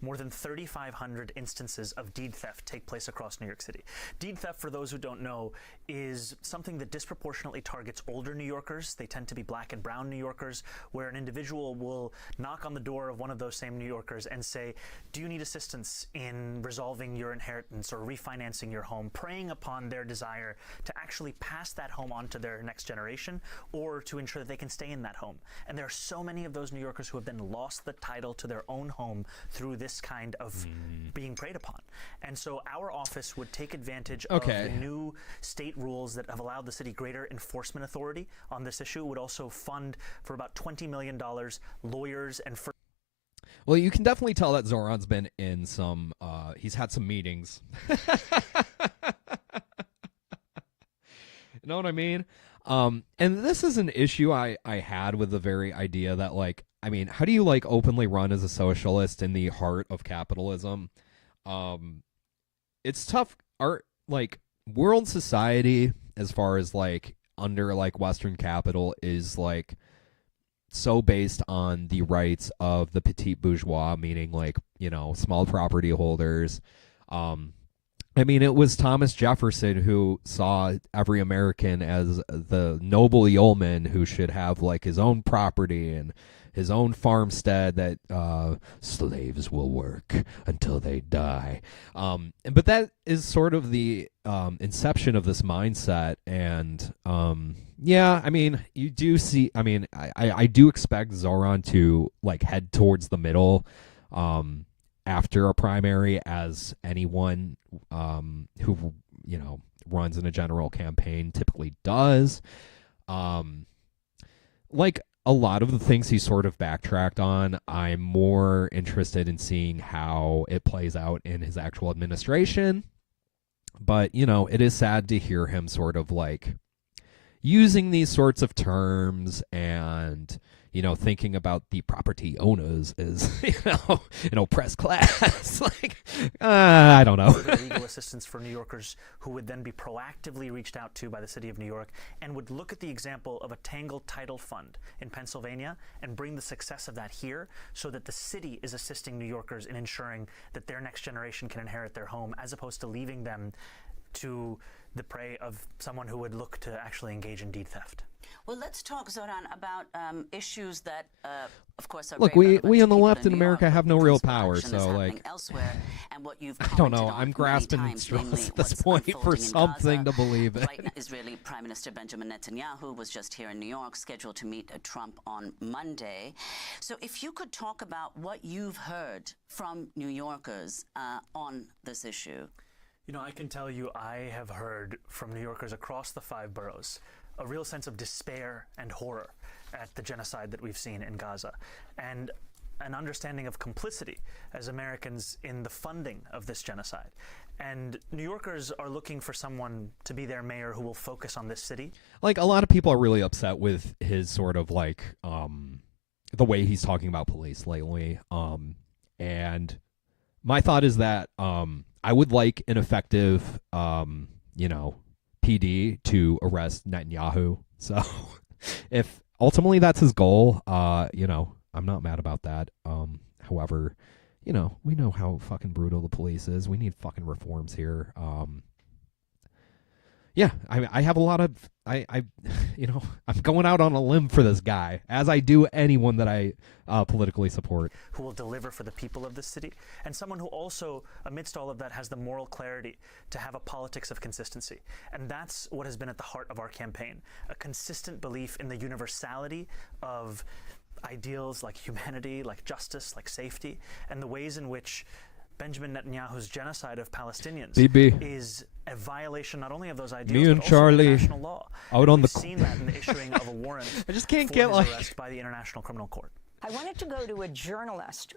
more than 3,500 instances of deed theft take place across New York City. Deed theft, for those who don't know, is something that disproportionately targets older New Yorkers. They tend to be black and brown New Yorkers, where an individual will knock on the door of one of those same New Yorkers and say, do you need assistance in resolving your inheritance or refinancing your home, preying upon their desire to actually pass that home on to their next generation or to ensure that they can stay in that home. And there are so many of those New Yorkers who have then lost the title to their own home through this kind of being preyed upon. And so our office would take advantage of the new state rules that have allowed the city greater enforcement authority on this issue. It would also fund for about $20 million lawyers and Well, you can definitely tell that Zoran's been in some, he's had some meetings. You know what I mean? And this is an issue I had with the very idea that, how do you, openly run as a socialist in the heart of capitalism? It's tough. World society, as far as, under, Western capital, is, so based on the rights of the petit bourgeois, meaning, small property holders. It was Thomas Jefferson who saw every American as the noble yeoman who should have, his own property and his own farmstead that slaves will work until they die. But that is sort of the inception of this mindset. And, you do see, I do expect Zoran to, head towards the middle. after a primary as anyone who, you know, runs in a general campaign typically does. Like a lot of the things he sort of backtracked on, I'm more interested in seeing how it plays out in his actual administration. But, you know, it is sad to hear him sort of like using these sorts of terms and, you know, thinking about the property owners as, you know, an oppressed class. Like, I don't know. Legal assistance for New Yorkers who would then be proactively reached out to by the city of New York and would look at the example of a Tangle Title Fund in Pennsylvania and bring the success of that here so that the city is assisting New Yorkers in ensuring that their next generation can inherit their home as opposed to leaving them to the prey of someone who would look to actually engage in deed theft. Well, let's talk, Zoran, about issues that, of course, are Look, very we on the relevant to left people in New America York, have no but real this power, action is so happening like, elsewhere, and what you've I don't know. commented on I'm many grasping times, straws namely at this what's point for unfolding in something Gaza. to believe in. Right now, Israeli Prime Minister Benjamin Netanyahu was just here in New York, scheduled to meet Trump on Monday. So, if you could talk about what you've heard from New Yorkers on this issue. You know, I can tell you I have heard from New Yorkers across the 5 boroughs a real sense of despair and horror at the genocide that we've seen in Gaza, and an understanding of complicity as Americans in the funding of this genocide. And New Yorkers are looking for someone to be their mayor who will focus on this city. Like, a lot of people are really upset with his sort of like the way he's talking about police lately. And my thought is that I would like an effective, you know, PD to arrest Netanyahu. So if ultimately that's his goal, you know, I'm not mad about that. However, you know, we know how fucking brutal the police is. We need fucking reforms here. Yeah, I have a lot of, you know, I'm going out on a limb for this guy, as I do anyone that I politically support. Who will deliver for the people of this city, and someone who also, amidst all of that, has the moral clarity to have a politics of consistency. And that's what has been at the heart of our campaign, a consistent belief in the universality of ideals like humanity, like justice, like safety, and the ways in which Benjamin Netanyahu's genocide of Palestinians is a violation not only of those ideals, Me and but also Charlie international law. out on We've the seen that in the issuing of a warrant I just can't for get his like arrest by the International Criminal Court. I wanted to go to a journalist.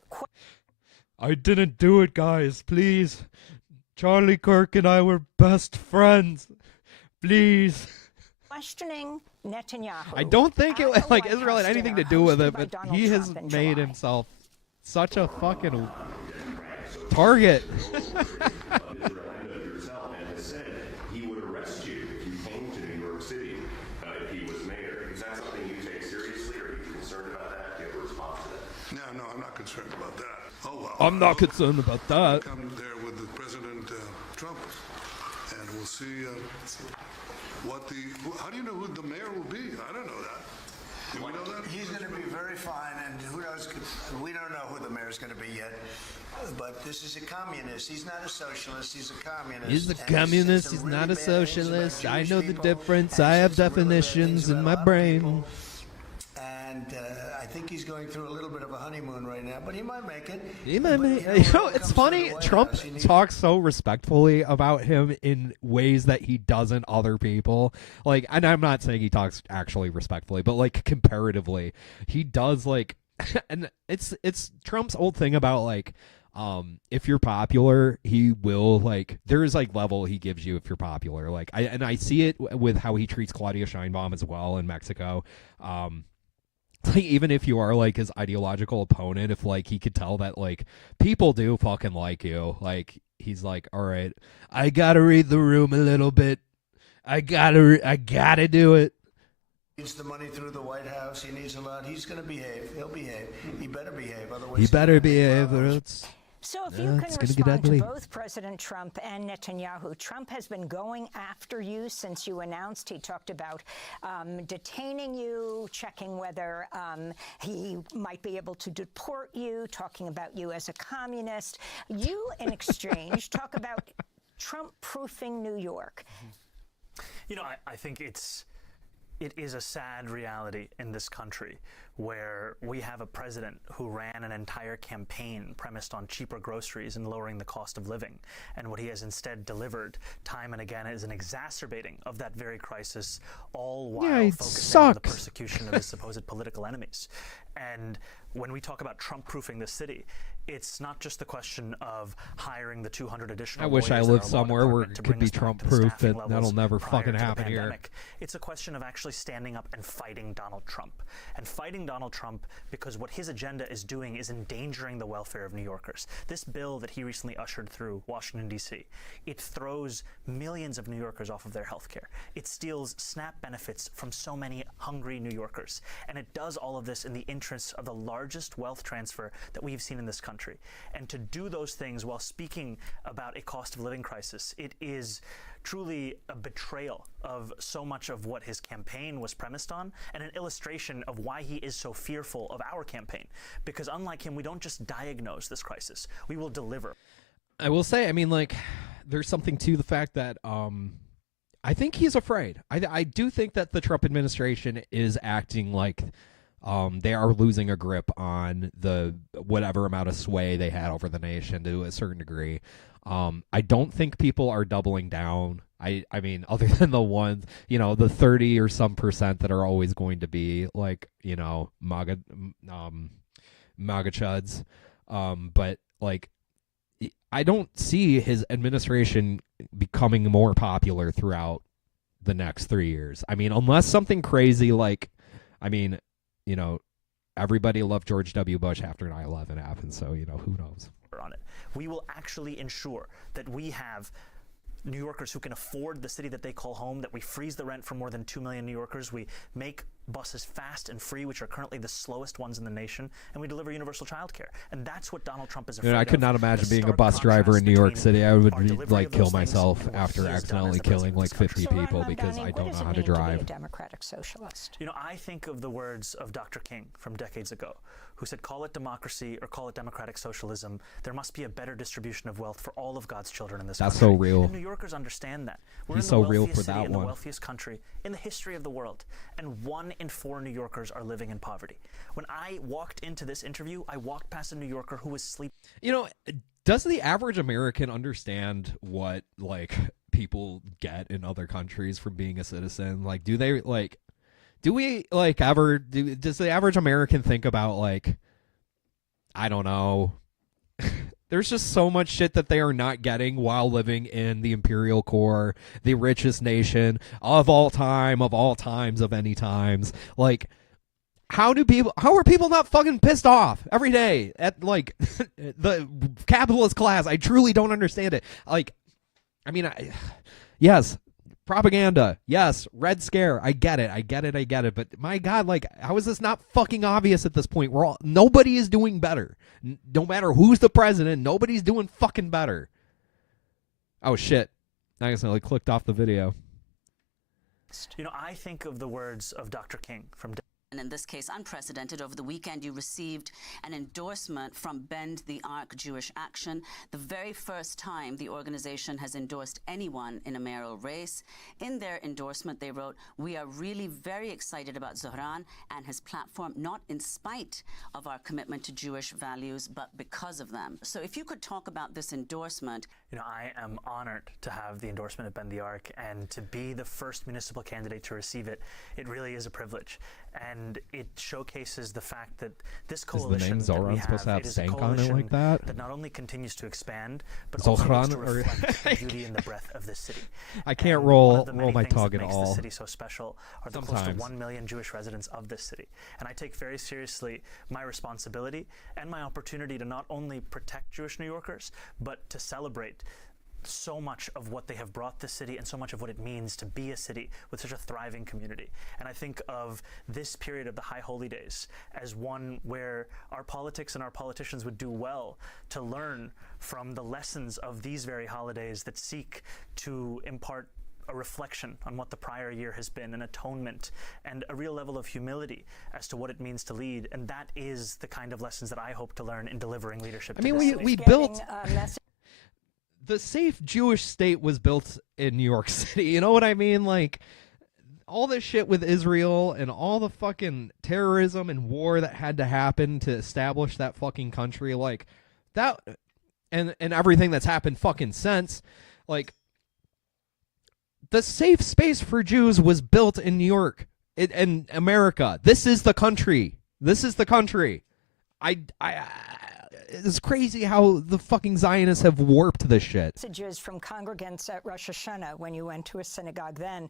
I didn't do it, guys. Please. Charlie Kirk and I were best friends. Please. Questioning Netanyahu. I don't think it at a like White Israel had House anything to dinner do with hosted it, by but Donald he has Trump in made July. himself such a fucking target. He would arrest you if you came to New York City if he was mayor. Is that something you take seriously, or are you concerned about that? Do you have a response to that? No, I'm not concerned about that. Oh, well. I'm not concerned about that. Come there with the President Trump, and we'll see what the. How do you know who the mayor will be? I don't know that. Do we know that? He's going to be very fine, and who knows? We don't know who the mayor's going to be yet. But this is a communist. He's not a socialist. He's a communist. He's a communist. He's not a socialist. I know the difference. I have definitions in my brain. And I think he's going through a little bit of a honeymoon right now, but he might make it. He might make it. You know, it's funny. Trump talks so respectfully about him in ways that he doesn't other people. Like, and I'm not saying he talks actually respectfully, but like comparatively, he does like, and it's Trump's old thing about like, if you're popular, he will like, there's like level he gives you if you're popular. Like, I see it with how he treats Claudia Sheinbaum as well in Mexico. Like, even if you are like his ideological opponent, if like he could tell that like people do fucking like you, like he's like, all right, I gotta read the room a little bit. I gotta do it. He needs the money through the White House. He needs a lot. He's going to behave. He'll behave. He better behave. Otherwise, He better behave, or it's. So if you can respond to both President Trump and Netanyahu, Trump has been going after you since you announced. He talked about detaining you, checking whether he might be able to deport you, talking about you as a communist. You, in exchange, talk about Trump-proofing New York. You know, I think It is a sad reality in this country where we have a president who ran an entire campaign premised on cheaper groceries and lowering the cost of living. And what he has instead delivered time and again is an exacerbating of that very crisis, all while focusing on the persecution of his supposed political enemies. And when we talk about Trump-proofing the city, it's not just the question of hiring the 200 additional I wish I lawyers that lived our law somewhere where department it to could bring be us back to the Trump-proof, staffing but levels that'll never prior fucking to the happen here. pandemic. It's a question of actually standing up and fighting Donald Trump. And fighting Donald Trump because what his agenda is doing is endangering the welfare of New Yorkers. This bill that he recently ushered through Washington, D.C., it throws millions of New Yorkers off of their health care. It steals SNAP benefits from so many hungry New Yorkers. And it does all of this in the interests of the largest wealth transfer that we've seen in this country. And to do those things while speaking about a cost of living crisis, it is truly a betrayal of so much of what his campaign was premised on, and an illustration of why he is so fearful of our campaign. Because unlike him, we don't just diagnose this crisis, we will deliver. I will say, I mean, like, there's something to the fact that I think he's afraid. I do think that the Trump administration is acting like they are losing a grip on the whatever amount of sway they had over the nation to a certain degree. I don't think people are doubling down. I mean, other than the ones, you know, the 30 or some percent that are always going to be like, you know, MAGA chuds. But like, I don't see his administration becoming more popular throughout the next 3 years. I mean, unless something crazy like, I mean, you know, everybody loved George W. Bush after 9/11 happened, so, you know, who knows? On it. We will actually ensure that we have New Yorkers who can afford the city that they call home, that we freeze the rent for more than 2 million New Yorkers, we make buses fast and free, which are currently the slowest ones in the nation, and we deliver universal child care. And that's what Donald Trump is afraid of. I could not imagine being a bus driver in New York City. I would like kill myself after accidentally killing like 50 people because I don't know how to drive. A democratic socialist. You know, I think of the words of Dr. King from decades ago, who said, call it democracy or call it democratic socialism. There must be a better distribution of wealth for all of God's children in this country. That's so real. And New Yorkers understand that. We're He's in the so real wealthiest for that city in the one. wealthiest country in the history of the world. And 1 in 4 New Yorkers are living in poverty. When I walked into this interview, I walked past a New Yorker who was sleeping. You know, does the average American understand what, like, people get in other countries from being a citizen? Like, do they, like, do we, like, ever, does the average American think about, like, I don't know, there's just so much shit that they are not getting while living in the imperial core, the richest nation of all time, of all times, of any times. Like, how are people not fucking pissed off every day at, like, the capitalist class? I truly don't understand it. Like, I mean, yes, propaganda, yes, Red Scare, I get it, but my God, like, how is this not fucking obvious at this point? Nobody is doing better. No matter who's the president, nobody's doing fucking better. Oh shit, I accidentally clicked off the video. You know, I think of the words of Dr. King from and in this case unprecedented. Over the weekend, you received an endorsement from Bend the Arc Jewish Action, the very first time the organization has endorsed anyone in a mayoral race. In their endorsement, they wrote, "We are really very excited about Zohran and his platform, not in spite of our commitment to Jewish values, but because of them." So if you could talk about this endorsement. You know, I am honored to have the endorsement of Bend the Arc, and to be the first municipal candidate to receive it. It really is a privilege. And it showcases the fact that this coalition is the name Zohran supposed to have stank on it like that? That not only continues to expand, but also needs to reflect the beauty and the breadth of this city. I can't and roll one of my the many tongue things at that makes all. the city so special are the close to 1 million Jewish residents of this city. And I take very seriously my responsibility and my opportunity to not only protect Jewish New Yorkers, but to celebrate so much of what they have brought this city and so much of what it means to be a city with such a thriving community. And I think of this period of the High Holy Days as one where our politics and our politicians would do well to learn from the lessons of these very holidays that seek to impart a reflection on what the prior year has been, an atonement, and a real level of humility as to what it means to lead. And that is the kind of lessons that I hope to learn in delivering leadership. I mean, we built... The safe Jewish state was built in New York City. You know what I mean? Like, all this shit with Israel and all the fucking terrorism and war that had to happen to establish that fucking country, like that, and everything that's happened fucking since, like the safe space for Jews was built in New York, in America. This is the country. This is the country. It's crazy how the fucking Zionists have warped this shit. Messages from congregants at Rosh Hashanah when you went to a synagogue then.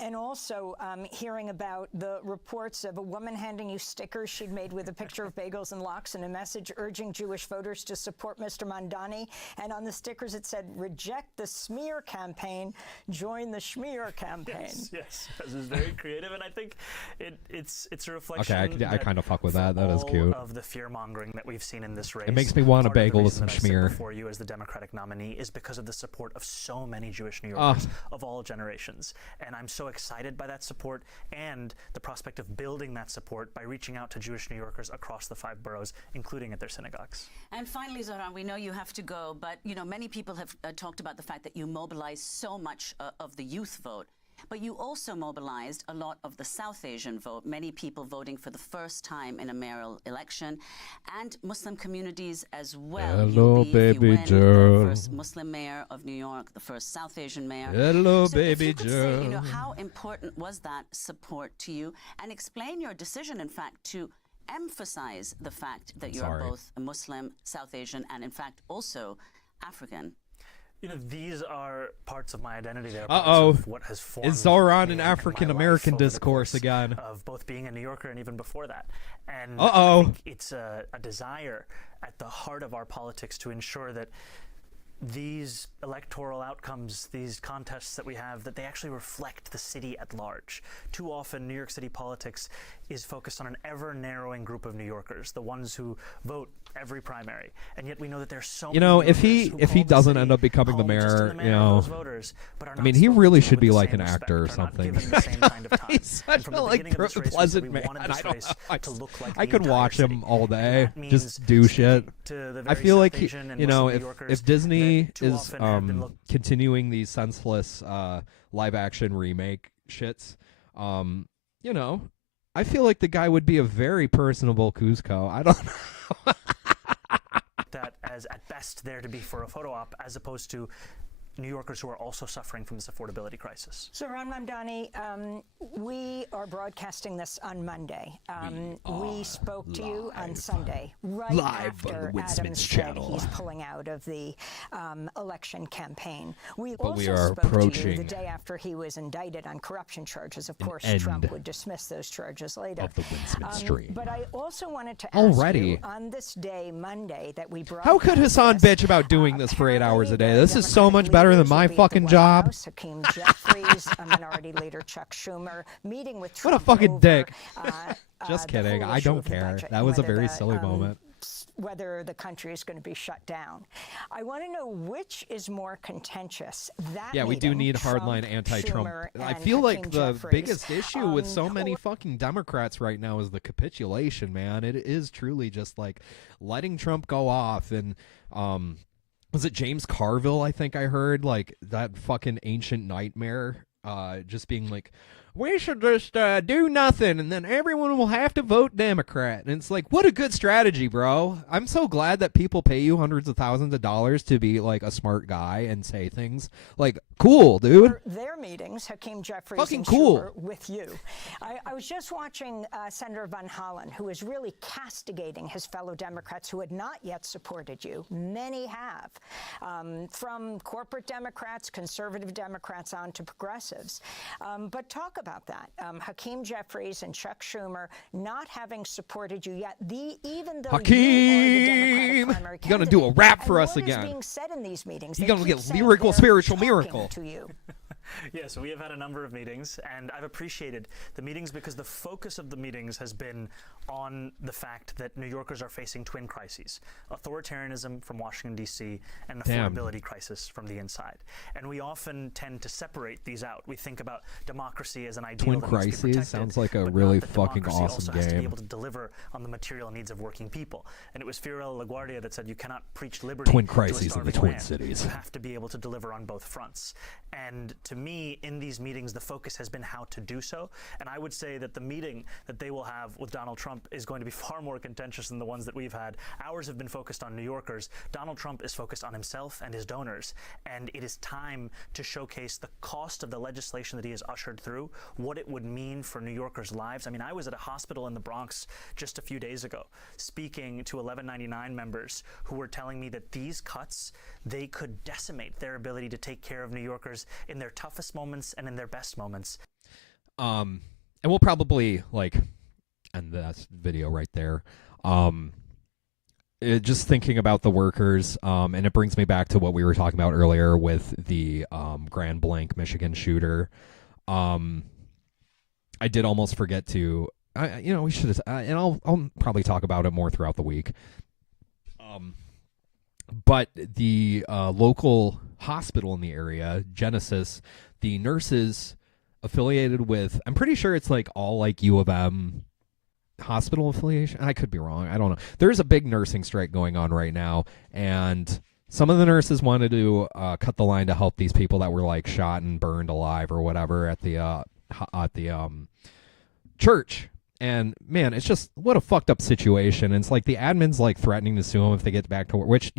And also hearing about the reports of a woman handing you stickers she'd made with a picture of bagels and lox and a message urging Jewish voters to support Mr. Mamdani. And on the stickers it said, reject the smear campaign, join the schmear campaign. Yes. This is very creative, and I think it's a reflection. Okay, I kind of fuck with that. That is cute. Of the fear-mongering that we've seen in this race. It makes me want a Part of the bagel with reason some that I sit schmear. before you as the Democratic nominee is because of the support of so many Jewish New Yorkers of all generations. And I'm so excited by that support and the prospect of building that support by reaching out to Jewish New Yorkers across the 5 boroughs, including at their synagogues. And finally, Zohran, we know you have to go, but many people have talked about the fact that you mobilized so much of the youth vote. But you also mobilized a lot of the South Asian vote, many people voting for the first time in a mayoral election, and Muslim communities as well. Hello, baby the girl. first Muslim mayor of New York, the first South Asian mayor. Hello, so baby if you could say, girl. how important was that support to you, and explain your decision, in fact, to emphasize the fact that you're both a Muslim, South Asian, and in fact also African. These are parts of my identity. They're Uh-oh. parts of what has formed Is Zohran me an and African-American my life over the discourse course again? Of both being a New Yorker and even before that. And Uh-oh. I think it's a desire at the heart of our politics to ensure that these electoral outcomes, these contests that we have, that they actually reflect the city at large. Too often, New York City politics is focused on an ever-narrowing group of New Yorkers, the ones who vote every primary. And yet we know that there's so many New if he Yorkers who call doesn't the end up becoming the home just in mayor, the manner of those voters, but are I not mean, he spoken really to should with be the like same an respect, actor or are not something. given the same kind of time. He's such And from a the beginning of this race, we pleasant said we man. wanted this I don't race know. to look like I the could entire watch city. him all And day, that just means do speaking shit. to the I very feel like South Asian and if Muslim New Yorkers Disney that too is often have been looked continuing these senseless live action remake shits, I feel like the guy would be a very personable Kuzco. I don't know. that as at best there to be for a photo op, as opposed to New Yorkers who are also suffering from this affordability crisis. So, Ron Mamdani, we are broadcasting this on Monday. We spoke to you on Sunday, right after Adams said he's pulling out of the election campaign. We also spoke to you the day after he was indicted on corruption charges. Of course, Trump would dismiss those charges later. Of the Wincmence stream. But I also wanted to ask you, on this day, Monday, that we broadcast How could Hassan bitch about doing this for 8 hours a day? This is so much better than my fucking job. Hakeem Jeffries, a minority leader Chuck Schumer, meeting with Trump. What a fucking over, dick. the Just kidding. whole I issue don't of the care. budget That and was a whether very the, silly moment. Whether the country is going to be shut down. I want to know which is more contentious. That We do meeting, need Trump, hardline anti-Trump. Schumer, I and feel like Hakeem the Jeffries, biggest issue with so many fucking Democrats right now is the capitulation, man. It is truly just like letting Trump go off. And was it James Carville, I think I heard, like that fucking ancient nightmare, just being like, we should just do nothing, and then everyone will have to vote Democrat. And it's like, what a good strategy, bro. I'm so glad that people pay you hundreds of thousands of dollars to be like a smart guy and say things. Like, cool, dude. Their meetings, Hakeem Jeffries fucking and cool. Schumer, with you. I was just watching Senator Van Hollen, who is really castigating his fellow Democrats who had not yet supported you. Many have, from corporate Democrats, conservative Democrats, on to progressives. But talk about that. Hakeem Jeffries and Chuck Schumer not having supported you yet, even though Hakeem, you are the Democratic primary you're gonna do a candidate. rap for And us what is again. being said in these meetings? You're They gonna keep get saying lyrical, they're spiritual talking miracle. to you. Yes, we have had a number of meetings, and I've appreciated the meetings because the focus of the meetings has been on the fact that New Yorkers are facing twin crises: authoritarianism from Washington, D.C., and an affordability crisis from the inside. And we often tend to separate these out. We think about democracy as an ideal Twin that must be crises protected, sounds like a but really not that fucking democracy awesome also has to be game. able to deliver on the material needs of working people. And it was Fiorello LaGuardia that said you cannot preach liberty Twin to a crises in the starving Twin land. Cities. You have to be able to deliver on both fronts. And to me, in these meetings, the focus has been how to do so. And I would say that the meeting that they will have with Donald Trump is going to be far more contentious than the ones that we've had. Ours have been focused on New Yorkers. Donald Trump is focused on himself and his donors. And it is time to showcase the cost of the legislation that he has ushered through, what it would mean for New Yorkers' lives. I mean, I was at a hospital in the Bronx just a few days ago speaking to 1199 members who were telling me that these cuts, they could decimate their ability to take care of New Yorkers in their toughest moments and in their best moments. And we'll probably end that video right there. Just thinking about the workers, and it brings me back to what we were talking about earlier with the Grand Blanc, Michigan shooter. I did almost forget to, we should have, and I'll probably talk about it more throughout the week. But the local hospital in the area, Genesis, the nurses affiliated with, I'm pretty sure it's all U of M hospital affiliation. I could be wrong. I don't know. There's a big nursing strike going on right now, and some of the nurses wanted to cut the line to help these people that were shot and burned alive or whatever at the church. And man, it's just what a fucked up situation. And it's the admin's threatening to sue them if they get back to work, which,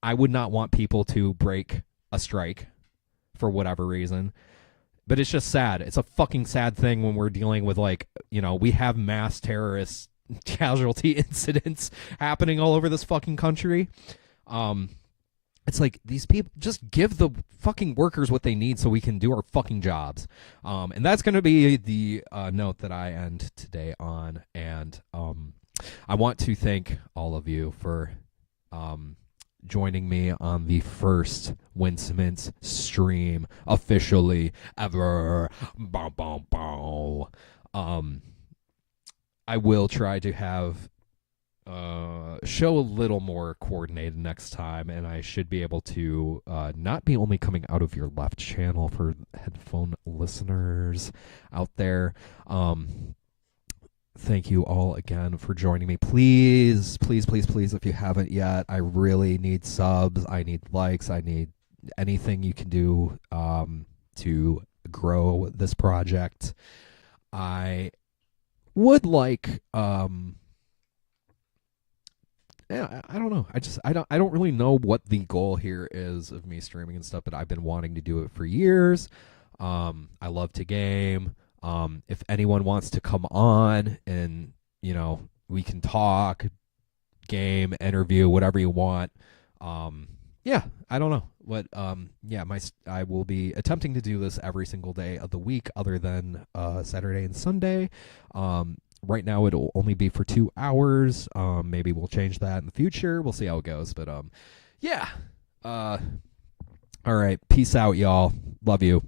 I would not want people to break a strike for whatever reason. But it's just sad. It's a fucking sad thing when we're dealing with we have mass terrorist casualty incidents happening all over this fucking country. It's these people, just give the fucking workers what they need so we can do our fucking jobs. And that's going to be the note that I end today on. And I want to thank all of you for joining me on the first Wincmence stream officially ever. Bow, bow, bow. I will try to have show a little more coordinated next time, and I should be able to not be only coming out of your left channel for headphone listeners out there. Thank you all again for joining me. Please, please, please, please, if you haven't yet, I really need subs. I need likes. I need anything you can do to grow this project. I would like yeah, I don't know. I don't really know what the goal here is of me streaming and stuff, but I've been wanting to do it for years. I love to game. If anyone wants to come on and, we can talk, game, interview, whatever you want. Yeah, I don't know. What I will be attempting to do this every single day of the week other than Saturday and Sunday. Right now, it'll only be for 2 hours. Maybe we'll change that in the future. We'll see how it goes. But, yeah. All right. Peace out, y'all. Love you.